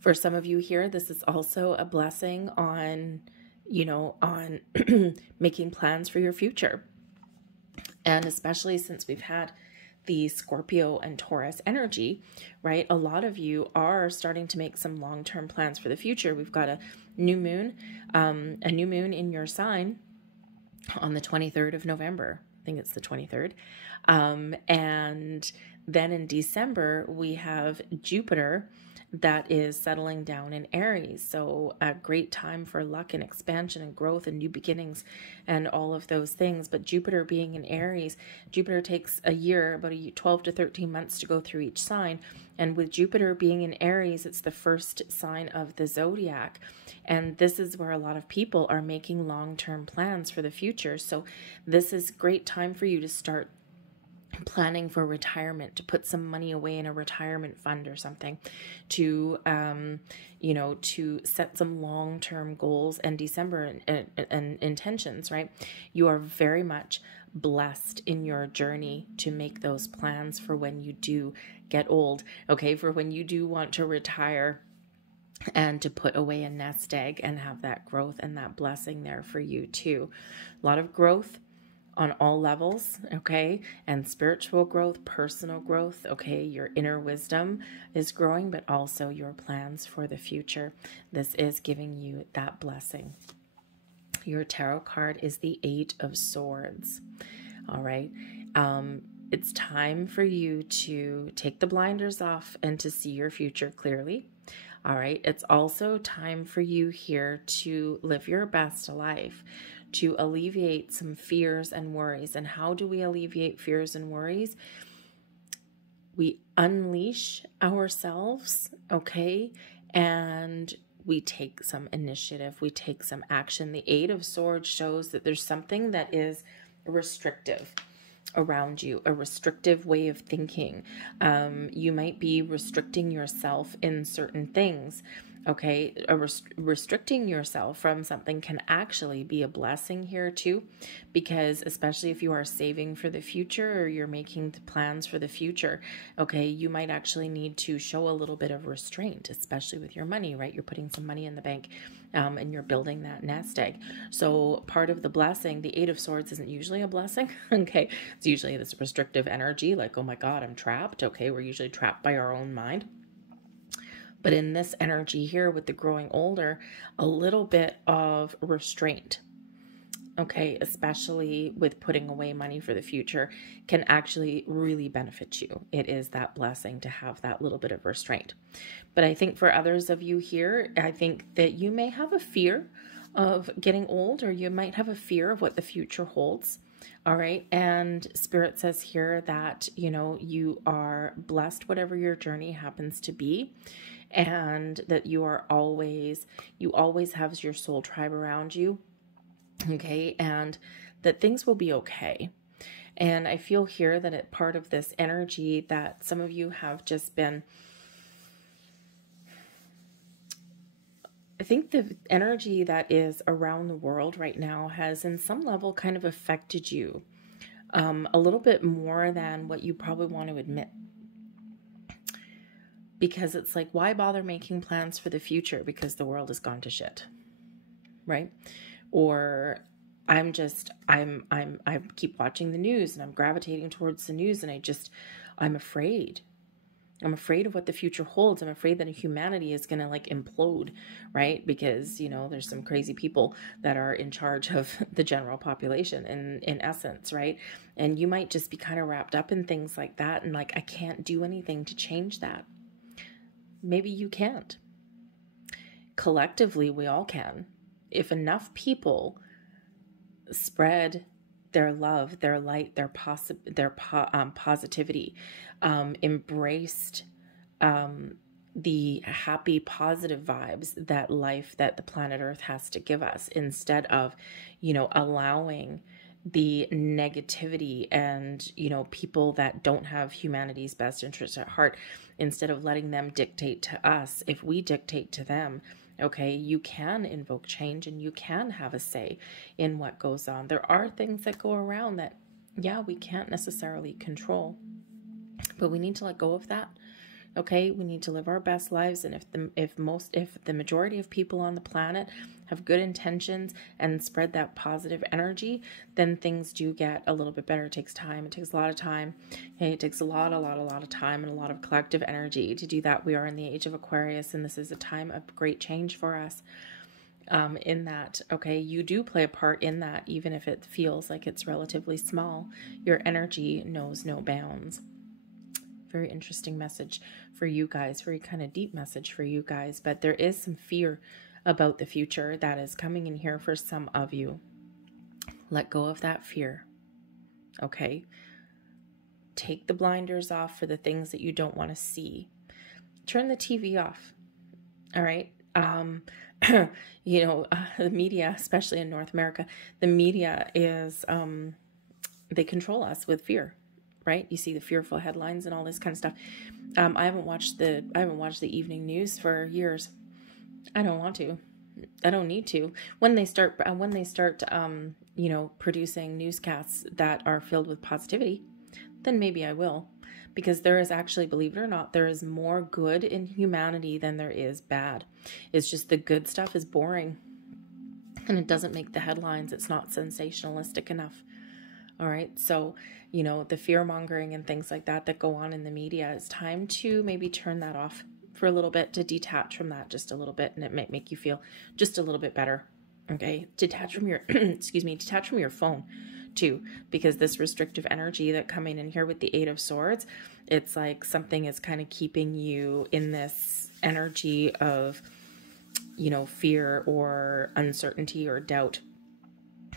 For some of you here, this is also a blessing on, making plans for your future. And especially since we've had the Scorpio and Taurus energy, right? A lot of you are starting to make some long-term plans for the future. We've got a new moon in your sign on the 23rd of November. I think it's the 23rd. And then in December, we have Jupiter that is settling down in Aries. So a great time for luck and expansion and growth and new beginnings and all of those things. But Jupiter being in Aries, Jupiter takes a year, about 12 to 13 months to go through each sign. And with Jupiter being in Aries, it's the first sign of the Zodiac. And this is where a lot of people are making long-term plans for the future. So this is a great time for you to start planning for retirement, to put some money away in a retirement fund or something, to set some long-term goals and December and intentions, right? You are very much blessed in your journey to make those plans for when you do get old, okay? For when you do want to retire and to put away a nest egg and have that growth and that blessing there for you too. A lot of growth on all levels, okay? And spiritual growth, personal growth, okay? Your inner wisdom is growing, but also your plans for the future. This is giving you that blessing. Your tarot card is the 8 of Swords, all right? It's time for you to take the blinders off and to see your future clearly. All right. It's also time for you here to live your best life, to alleviate some fears and worries. And how do we alleviate fears and worries? We unleash ourselves, okay? And we take some initiative. We take some action. The 8 of Swords shows that there's something that is restrictive around you, a restrictive way of thinking. You might be restricting yourself in certain things. Okay, restricting yourself from something can actually be a blessing here too, because especially if you are saving for the future or you're making plans for the future, okay, you might actually need to show a little bit of restraint, especially with your money, right? You're putting some money in the bank and you're building that nest egg. So part of the blessing, the 8 of Swords isn't usually a blessing, okay? It's usually this restrictive energy, like, oh my God, I'm trapped. Okay, we're usually trapped by our own mind. But in this energy here with the growing older, a little bit of restraint, okay, especially with putting away money for the future, can actually really benefit you. It is that blessing to have that little bit of restraint. But I think for others of you here, I think that you may have a fear of getting old, or you might have a fear of what the future holds. All right. And Spirit says here that, you are blessed, whatever your journey happens to be. And that you always have your soul tribe around you. Okay. And that things will be okay. And I feel here that it part of this energy that some of you have just been, I think the energy that is around the world right now has in some level kind of affected you a little bit more than what you probably want to admit. Because it's like, why bother making plans for the future? Because the world has gone to shit, right? Or I keep watching the news and I'm gravitating towards the news and I'm afraid. I'm afraid of what the future holds. I'm afraid that humanity is going to like implode, right? Because, you know, there's some crazy people that are in charge of the general population in essence, right? And you might just be kind of wrapped up in things like that. And like, I can't do anything to change that. Maybe you can't. Collectively, we all can. If enough people spread their love, their light, their positivity, embraced the happy, positive vibes that the planet Earth has to give us, instead of, you know, allowing the negativity and, you know, people that don't have humanity's best interests at heart, instead of letting them dictate to us, if we dictate to them, okay, you can invoke change and you can have a say in what goes on. There are things that go around that, yeah, we can't necessarily control, but we need to let go of that. Okay, we need to live our best lives, and if the majority of people on the planet have good intentions and spread that positive energy, then things do get a little bit better. It takes time. It takes a lot of time. Okay, it takes a lot of time and a lot of collective energy to do that. We are in the age of Aquarius, and this is a time of great change for us. In that, okay, you do play a part in that, even if it feels like it's relatively small. Your energy knows no bounds. Very interesting message for you guys, very kind of deep message for you guys, but there is some fear about the future that is coming in here for some of you. Let go of that fear, okay? Take the blinders off for the things that you don't want to see. Turn the TV off, all right? You know, the media, especially in North America, the media is, they control us with fear. Right? You see the fearful headlines and all this kind of stuff. I haven't watched the evening news for years. I don't want to. I don't need to. When they start, you know, producing newscasts that are filled with positivity, then maybe I will, because there is actually, believe it or not, there is more good in humanity than there is bad. It's just the good stuff is boring, and it doesn't make the headlines. It's not sensationalistic enough. All right. So, you know, the fear mongering and things like that go on in the media, it's time to maybe turn that off for a little bit, to detach from that just a little bit. And it might make you feel just a little bit better. Okay. Detach from your, detach from your phone too, because this restrictive energy that coming in here with the 8 of Swords, it's like something is kind of keeping you in this energy of, you know, fear or uncertainty or doubt.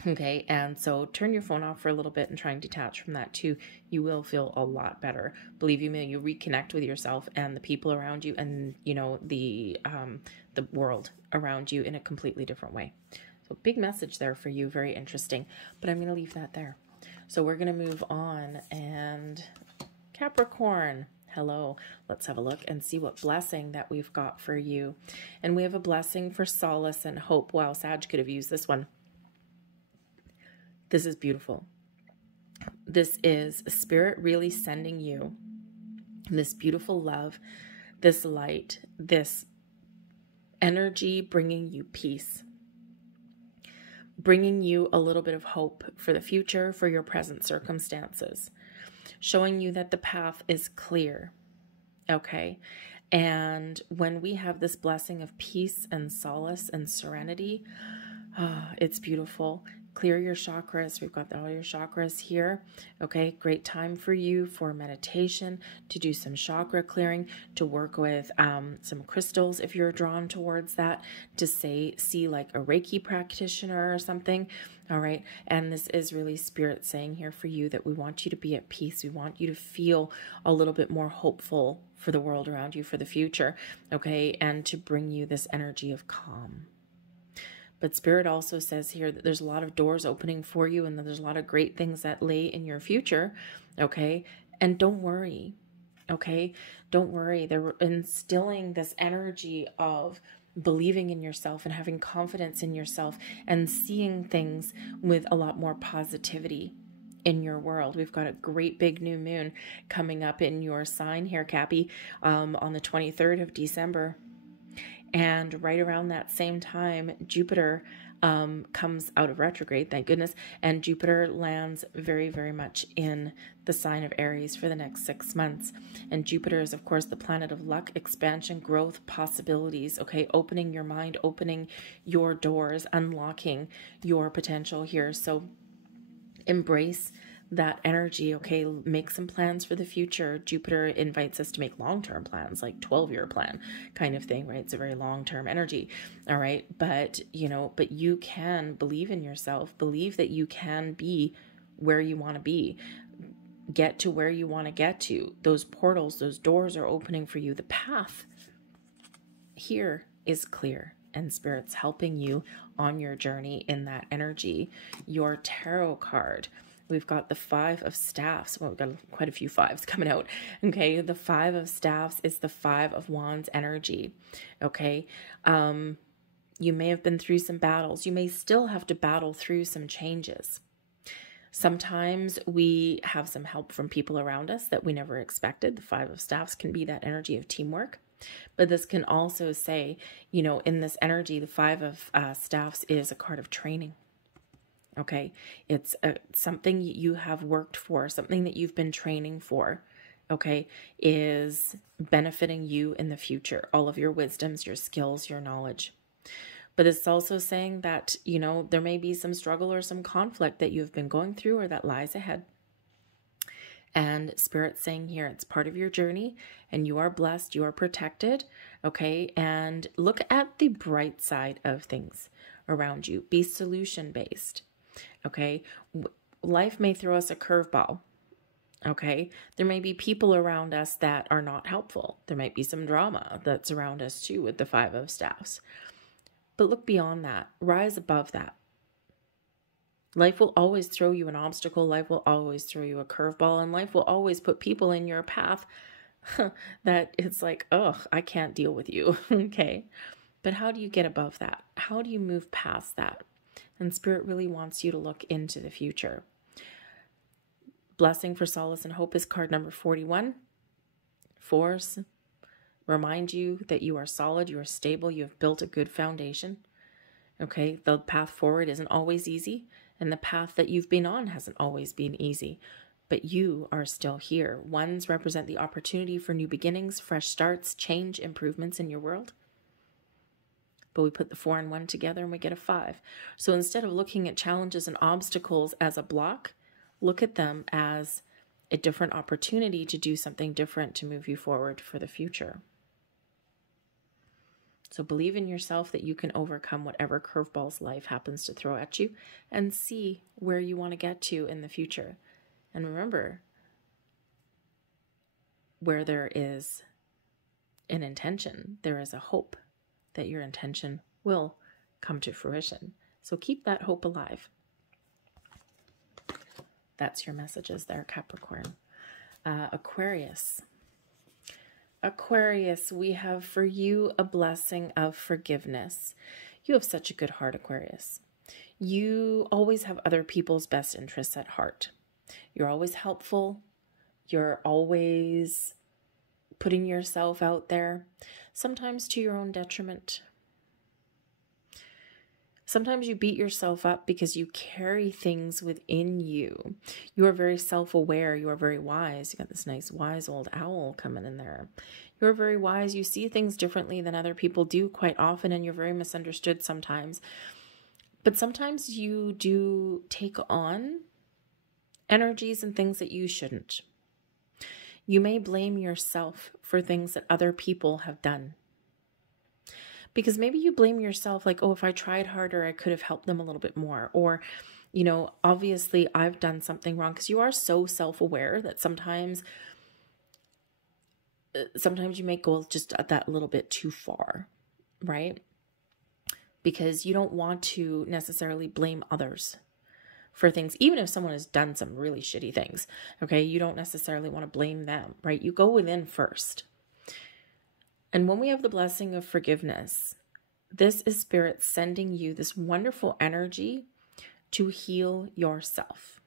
Okay, and so turn your phone off for a little bit and try and detach from that too. You will feel a lot better. Believe me, you reconnect with yourself and the people around you, and you know, the world around you in a completely different way. So big message there for you, very interesting. But I'm going to leave that there. So we're going to move on, and Capricorn. Hello, let's have a look and see what blessing that we've got for you. And we have a blessing for solace and hope. Wow, Sag could have used this one. This is beautiful. This is Spirit really sending you this beautiful love, this light, this energy, bringing you peace, bringing you a little bit of hope for the future, for your present circumstances, showing you that the path is clear. Okay. And when we have this blessing of peace and solace and serenity, it's beautiful. Clear your chakras. We've got all your chakras here. Okay, great time for you for meditation, to do some chakra clearing, to work with some crystals if you're drawn towards that, to see like a Reiki practitioner or something. All right, and this is really Spirit saying here for you that we want you to be at peace. We want you to feel a little bit more hopeful for the world around you, for the future. Okay, and to bring you this energy of calm. But Spirit also says here that there's a lot of doors opening for you and that there's a lot of great things that lay in your future. Okay. And don't worry. Okay. Don't worry. They're instilling this energy of believing in yourself and having confidence in yourself and seeing things with a lot more positivity in your world. We've got a great big new moon coming up in your sign here, Cappy, on the 23rd of December. And right around that same time, Jupiter comes out of retrograde, thank goodness, and Jupiter lands very, very much in the sign of Aries for the next 6 months. And Jupiter is, of course, the planet of luck, expansion, growth, possibilities, okay? Opening your mind, opening your doors, unlocking your potential here. So embrace that energy, okay? Make some plans for the future. Jupiter invites us to make long-term plans, like 12-year plan kind of thing, right? It's a very long-term energy, all right? But, but you can believe in yourself, believe that you can be where you want to be, get to where you want to get to. Those portals, those doors are opening for you. The path here is clear, and Spirit's helping you on your journey in that energy. Your tarot card, we've got the Five of Staffs. Well, we've got quite a few fives coming out. Okay. The Five of Staffs is the Five of Wands energy. Okay. You may have been through some battles. You may still have to battle through some changes. Sometimes we have some help from people around us that we never expected. The Five of Staffs can be that energy of teamwork. But this can also say, in this energy, the Five of Staffs is a card of training. Okay, it's something you have worked for, something that you've been training for, okay, is benefiting you in the future. All of your wisdoms, your skills, your knowledge. But it's also saying that, there may be some struggle or some conflict that you've been going through or that lies ahead. And Spirit's saying here, it's part of your journey and you are blessed, you are protected, okay? And look at the bright side of things around you. Be solution-based. Okay, life may throw us a curveball. Okay, there may be people around us that are not helpful. There might be some drama that's around us too with the Five of Staffs. But look beyond that. Rise above that. Life will always throw you an obstacle. Life will always throw you a curveball. And life will always put people in your path that it's like, oh, I can't deal with you. Okay, but how do you get above that? How do you move past that? And Spirit really wants you to look into the future. Blessing for Solace and Hope is card number 41. Force. Remind you that you are solid, you are stable, you have built a good foundation. Okay, the path forward isn't always easy, and the path that you've been on hasn't always been easy. But you are still here. Ones represent the opportunity for new beginnings, fresh starts, change, improvements in your world. But we put the 4 and 1 together and we get a 5. So instead of looking at challenges and obstacles as a block, look at them as a different opportunity to do something different to move you forward for the future. So believe in yourself that you can overcome whatever curveballs life happens to throw at you and see where you want to get to in the future. And remember, where there is an intention, there is a hope that your intention will come to fruition. So keep that hope alive. That's your messages there, Capricorn. Aquarius. Aquarius, we have for you a blessing of forgiveness. You have such a good heart, Aquarius. You always have other people's best interests at heart. You're always helpful. You're always putting yourself out there, sometimes to your own detriment. Sometimes you beat yourself up because you carry things within you. You are very self-aware. You are very wise. You got this nice wise old owl coming in there. You're very wise. You see things differently than other people do quite often, and you're very misunderstood sometimes. But sometimes you do take on energies and things that you shouldn't. You may blame yourself for things that other people have done. Because maybe you blame yourself like, oh, if I tried harder, I could have helped them a little bit more. Or, obviously I've done something wrong, because you are so self-aware that sometimes you may go just that little bit too far, right? because you don't want to necessarily blame others for things, even if someone has done some really shitty things. Okay. You don't necessarily want to blame them, right? You go within first. And when we have the blessing of forgiveness, this is Spirit sending you this wonderful energy to heal yourself,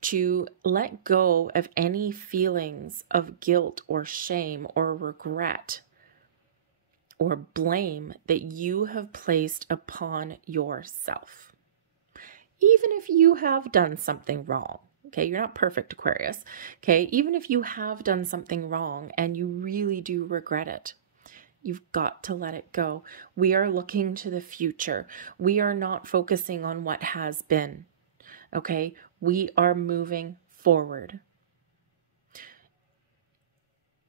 to let go of any feelings of guilt or shame or regret or blame that you have placed upon yourself. Even if you have done something wrong, okay, you're not perfect, Aquarius, okay, even if you have done something wrong and you really do regret it, you've got to let it go. We are looking to the future. We are not focusing on what has been, okay? We are moving forward.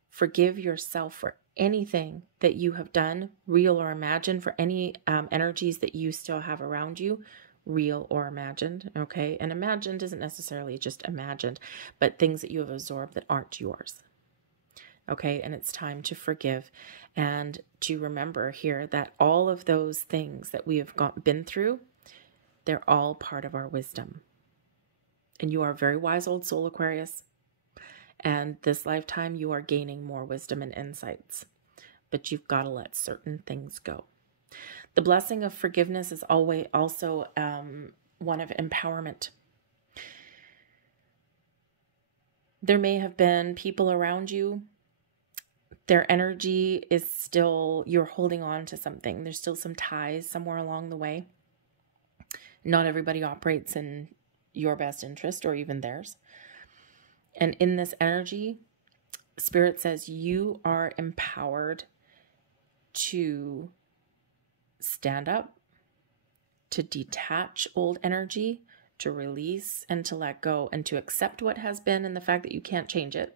Forgive yourself for anything that you have done, real or imagined, for any energies that you still have around you, real or imagined, okay? And imagined isn't necessarily just imagined, but things that you have absorbed that aren't yours, okay? And it's time to forgive and to remember here that all of those things that we have been through, they're all part of our wisdom. And you are a very wise old soul, Aquarius. And this lifetime, you are gaining more wisdom and insights. But you've got to let certain things go. The blessing of forgiveness is always also one of empowerment. There may have been people around you. Their energy is still, you're holding on to something. There's still some ties somewhere along the way. Not everybody operates in your best interest or even theirs. And in this energy, Spirit says you are empowered to stand up, to detach old energy, to release and to let go, and to accept what has been and the fact that you can't change it,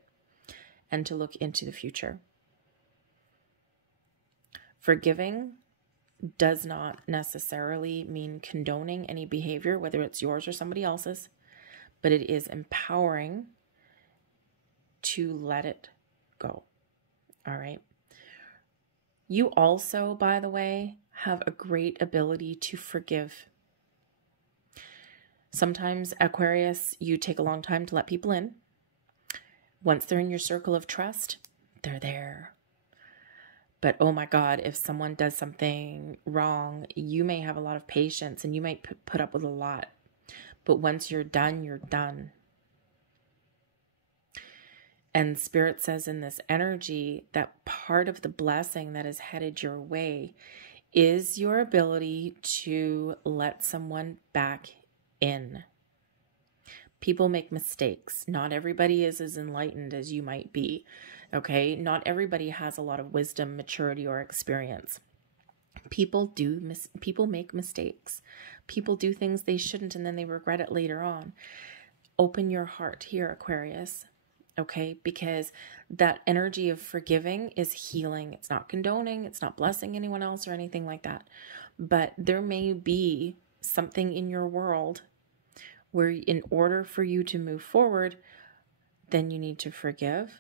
and to look into the future. Forgiving does not necessarily mean condoning any behavior, whether it's yours or somebody else's, but it is empowering to let it go. All right. You also, by the way, have a great ability to forgive. Sometimes, Aquarius, you take a long time to let people in. Once they're in your circle of trust, they're there. But oh my God, if someone does something wrong, you may have a lot of patience and you might put up with a lot. But once you're done, you're done. And Spirit says in this energy that part of the blessing that is headed your way is your ability to let someone back in. People make mistakes. Not everybody is as enlightened as you might be. Okay? Not everybody has a lot of wisdom, maturity, or experience. People make mistakes. People do things they shouldn't and then they regret it later on. Open your heart here, Aquarius. Okay, because that energy of forgiving is healing. It's not condoning. It's not blessing anyone else or anything like that. But there may be something in your world where in order for you to move forward, then you need to forgive.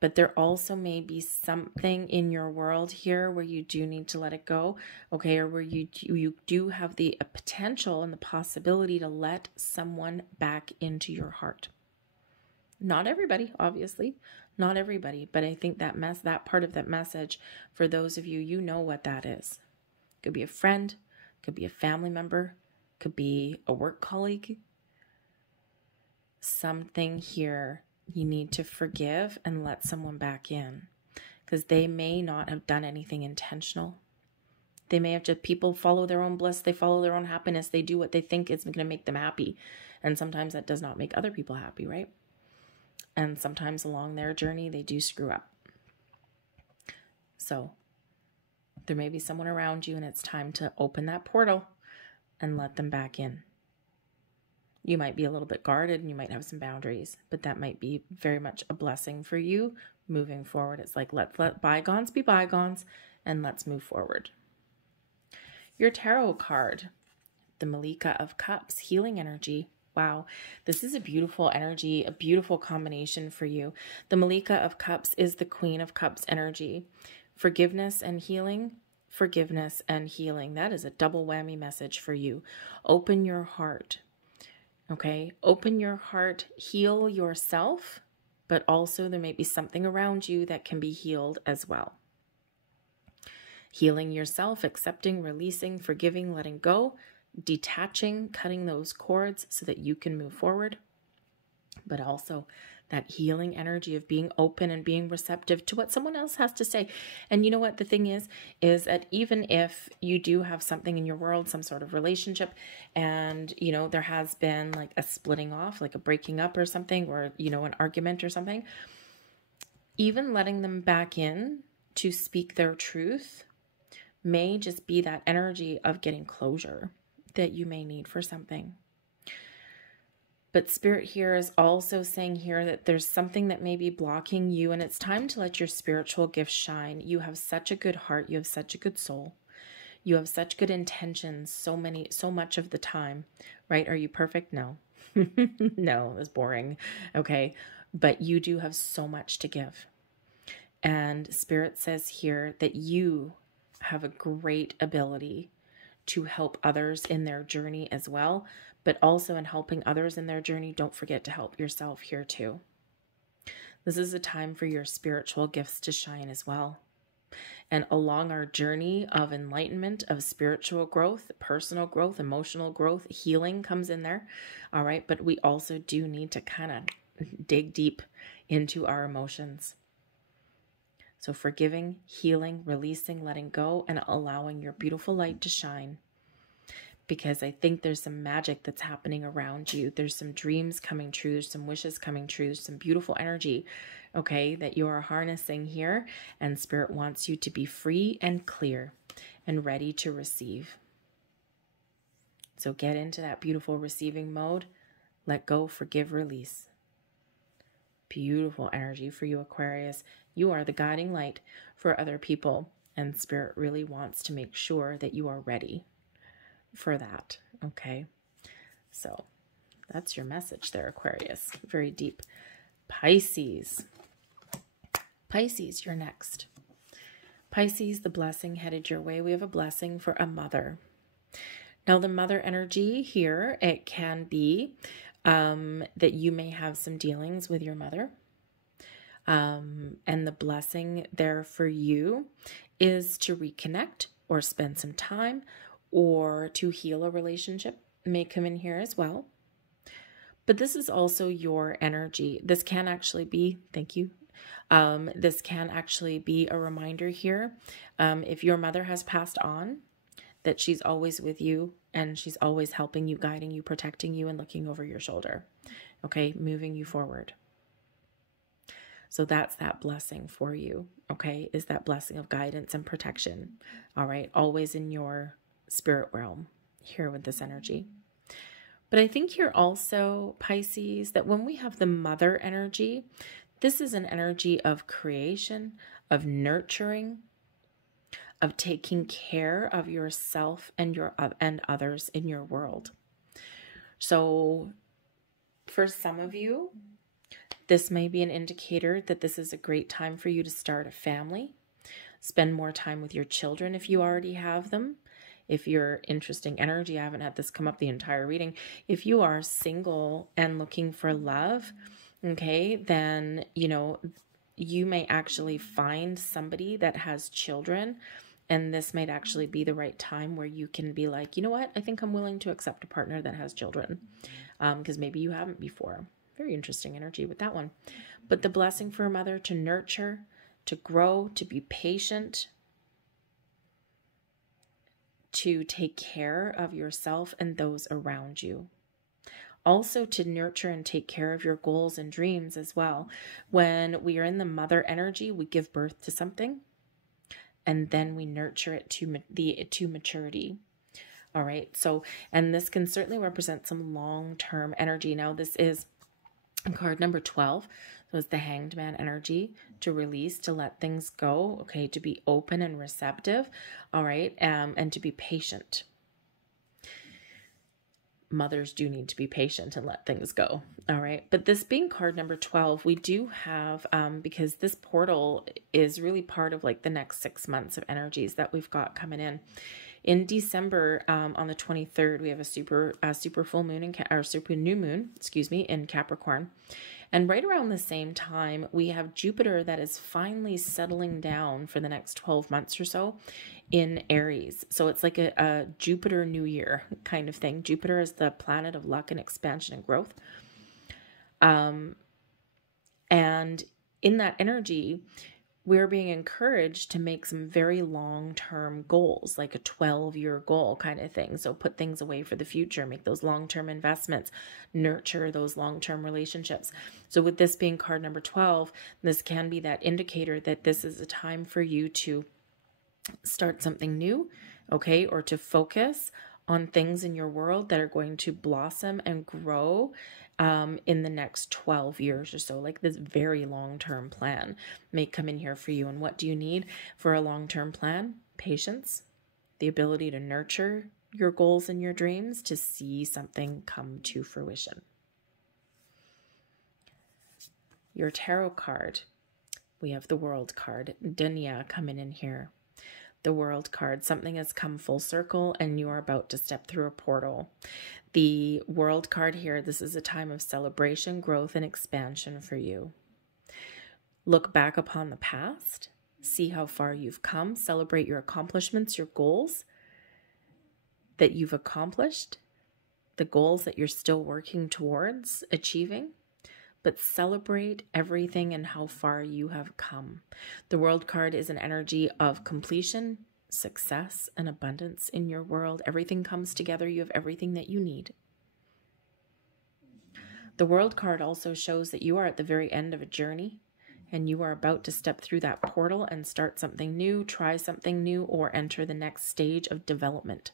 But there also may be something in your world here where you do need to let it go. Okay, or where you do have the potential and the possibility to let someone back into your heart. Not everybody, obviously, not everybody, but I think that part of that message for those of you, you know what that is. Could be a friend, could be a family member, could be a work colleague. Something here you need to forgive and let someone back in because they may not have done anything intentional. They may have just, people follow their own bliss, they follow their own happiness, they do what they think is going to make them happy. And sometimes that does not make other people happy, right? And sometimes along their journey, they do screw up. So there may be someone around you and it's time to open that portal and let them back in. You might be a little bit guarded and you might have some boundaries, but that might be very much a blessing for you moving forward. It's like, let's let bygones be bygones and let's move forward. Your tarot card, the Malika of Cups, healing energy. Wow, this is a beautiful energy, a beautiful combination for you. The Malika of Cups is the Queen of Cups energy. Forgiveness and healing forgiveness, and healing. That is a double whammy message for you. Open your heart. Okay? Open your heart, heal yourself, but also there may be something around you that can be healed as well. Healing yourself, accepting, releasing, forgiving, letting go, detaching, cutting those cords so that you can move forward. But also that healing energy of being open and being receptive to what someone else has to say. And you know what the thing is that even if you do have something in your world, some sort of relationship, and, you know, there has been like a splitting off, like a breaking up or something, or, you know, an argument or something, even letting them back in to speak their truth may just be that energy of getting closure that you may need for something. But Spirit here is also saying here that there's something that may be blocking you, and it's time to let your spiritual gifts shine. You have such a good heart. You have such a good soul. You have such good intentions so much of the time, right? Are you perfect? No. No, that's boring. Okay. But you do have so much to give. And Spirit says here that you have a great ability to help others in their journey as well. But also in helping others in their journey, don't forget to help yourself here too. This is a time for your spiritual gifts to shine as well. And along our journey of enlightenment, of spiritual growth, personal growth, emotional growth, healing comes in there. All right. But we also do need to kind of dig deep into our emotions. So forgiving, healing, releasing, letting go, and allowing your beautiful light to shine. Because I think there's some magic that's happening around you. There's some dreams coming true. There's some wishes coming true. Some beautiful energy, okay, that you are harnessing here. And Spirit wants you to be free and clear and ready to receive. So get into that beautiful receiving mode. Let go, forgive, release. Beautiful energy for you, Aquarius. You are the guiding light for other people. And Spirit really wants to make sure that you are ready for that. Okay. So that's your message there, Aquarius. Very deep. Pisces. Pisces, you're next. Pisces, the blessing headed your way. We have a blessing for a mother. Now the mother energy here, it can be that you may have some dealings with your mother. And the blessing there for you is to reconnect or spend some time or to heal a relationship may come in here as well. But this is also your energy. This can actually be, thank you. This can actually be a reminder here. If your mother has passed on, that she's always with you and she's always helping you, guiding you, protecting you, and looking over your shoulder. Okay, moving you forward. So that's that blessing for you, okay, is that blessing of guidance and protection. All right, always in your spirit realm here with this energy. But I think here also, Pisces, that when we have the mother energy, this is an energy of creation, of nurturing, of taking care of yourself and others in your world. So for some of you, this may be an indicator that this is a great time for you to start a family. Spend more time with your children if you already have them. If you're interesting energy, I haven't had this come up the entire reading. If you are single and looking for love, okay, then, you know, you may actually find somebody that has children, and this might actually be the right time where you can be like, you know what, I think I'm willing to accept a partner that has children, because maybe you haven't before. Very interesting energy with that one. But the blessing for a mother to nurture, to grow, to be patient, to take care of yourself and those around you. Also to nurture and take care of your goals and dreams as well. When we are in the mother energy, we give birth to something and then we nurture it to maturity. All right. So, and this can certainly represent some long-term energy. Now this is card number 12. So it's the Hanged Man energy, to release, to let things go, okay, to be open and receptive, all right, and to be patient. mothers do need to be patient and let things go. All right. But this being card number 12, we do have, because this portal is really part of like the next 6 months of energies that we've got coming in. In December, on the 23rd, we have a super full moon or super new moon, in Capricorn. And right around the same time, we have Jupiter that is finally settling down for the next 12 months or so in Aries. So it's like a Jupiter New Year kind of thing. Jupiter is the planet of luck and expansion and growth. And in that energy, we're being encouraged to make some very long-term goals, like a 12-year goal kind of thing. So put things away for the future, make those long-term investments, nurture those long-term relationships. So with this being card number 12, this can be that indicator that this is a time for you to start something new, okay, or to focus on things in your world that are going to blossom and grow in the next 12 years or so. Like this very long-term plan may come in here for you. And what do you need for a long-term plan? Patience, the ability to nurture your goals and your dreams to see something come to fruition. Your tarot card, we have the World card, Dunya coming in here. The World card, something has come full circle and you are about to step through a portal. The World card here, this is a time of celebration, growth, and expansion for you. Look back upon the past, see how far you've come, celebrate your accomplishments, your goals that you've accomplished, the goals that you're still working towards achieving, but celebrate everything and how far you have come. The World card is an energy of completion, success, and abundance in your world. Everything comes together. You have everything that you need. The World card also shows that you are at the very end of a journey and you are about to step through that portal and start something new, try something new, or enter the next stage of development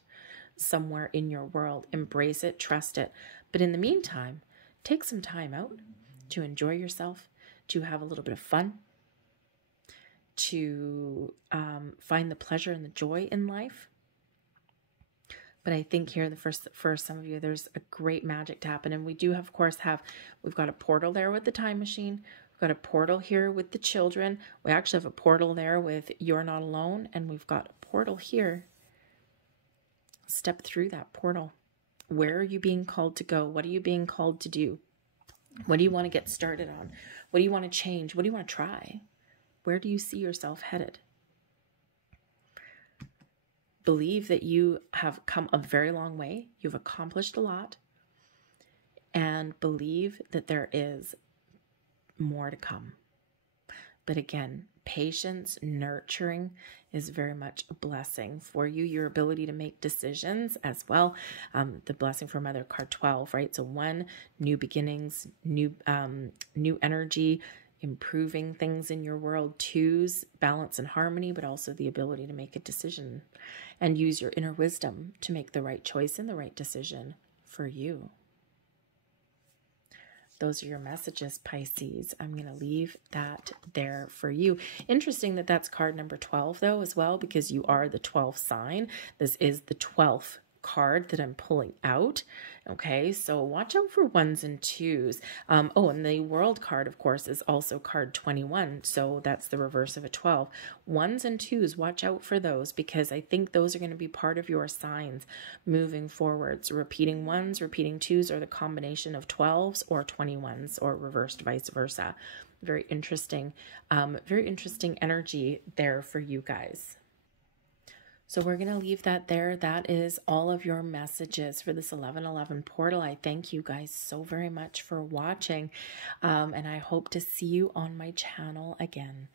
somewhere in your world. Embrace it, trust it. But in the meantime, take some time out to enjoy yourself, to have a little bit of fun, to find the pleasure and the joy in life. But I think here, for some of you, there's a great magic to happen. And we do, of course, we've got a portal there with the time machine. We've got a portal here with the children. We actually have a portal there with You're Not Alone. And we've got a portal here. Step through that portal. Where are you being called to go? What are you being called to do? What do you want to get started on? What do you want to change? What do you want to try? Where do you see yourself headed? Believe that you have come a very long way. You've accomplished a lot. And believe that there is more to come. But again, patience, nurturing is very much a blessing for you. Your ability to make decisions as well. The blessing for Mother card 12, right? So 1, new beginnings, new energy, improving things in your world. 2's balance and harmony, but also the ability to make a decision and use your inner wisdom to make the right choice and the right decision for you. Those are your messages, Pisces. I'm going to leave that there for you. Interesting that that's card number 12, though, as well, because you are the 12th sign. This is the 12th card that I'm pulling out. Okay, so watch out for 1s and 2s. Oh, and the World card, of course, is also card 21. So that's the reverse of a 12. 1s and 2s, watch out for those, because I think those are going to be part of your signs moving forwards. Repeating 1s, repeating 2s, or the combination of 12s or 21s, or reversed vice versa. Very interesting energy there for you guys. So we're going to leave that there. That is all of your messages for this 11/11 portal. I thank you guys so very much for watching. And I hope to see you on my channel again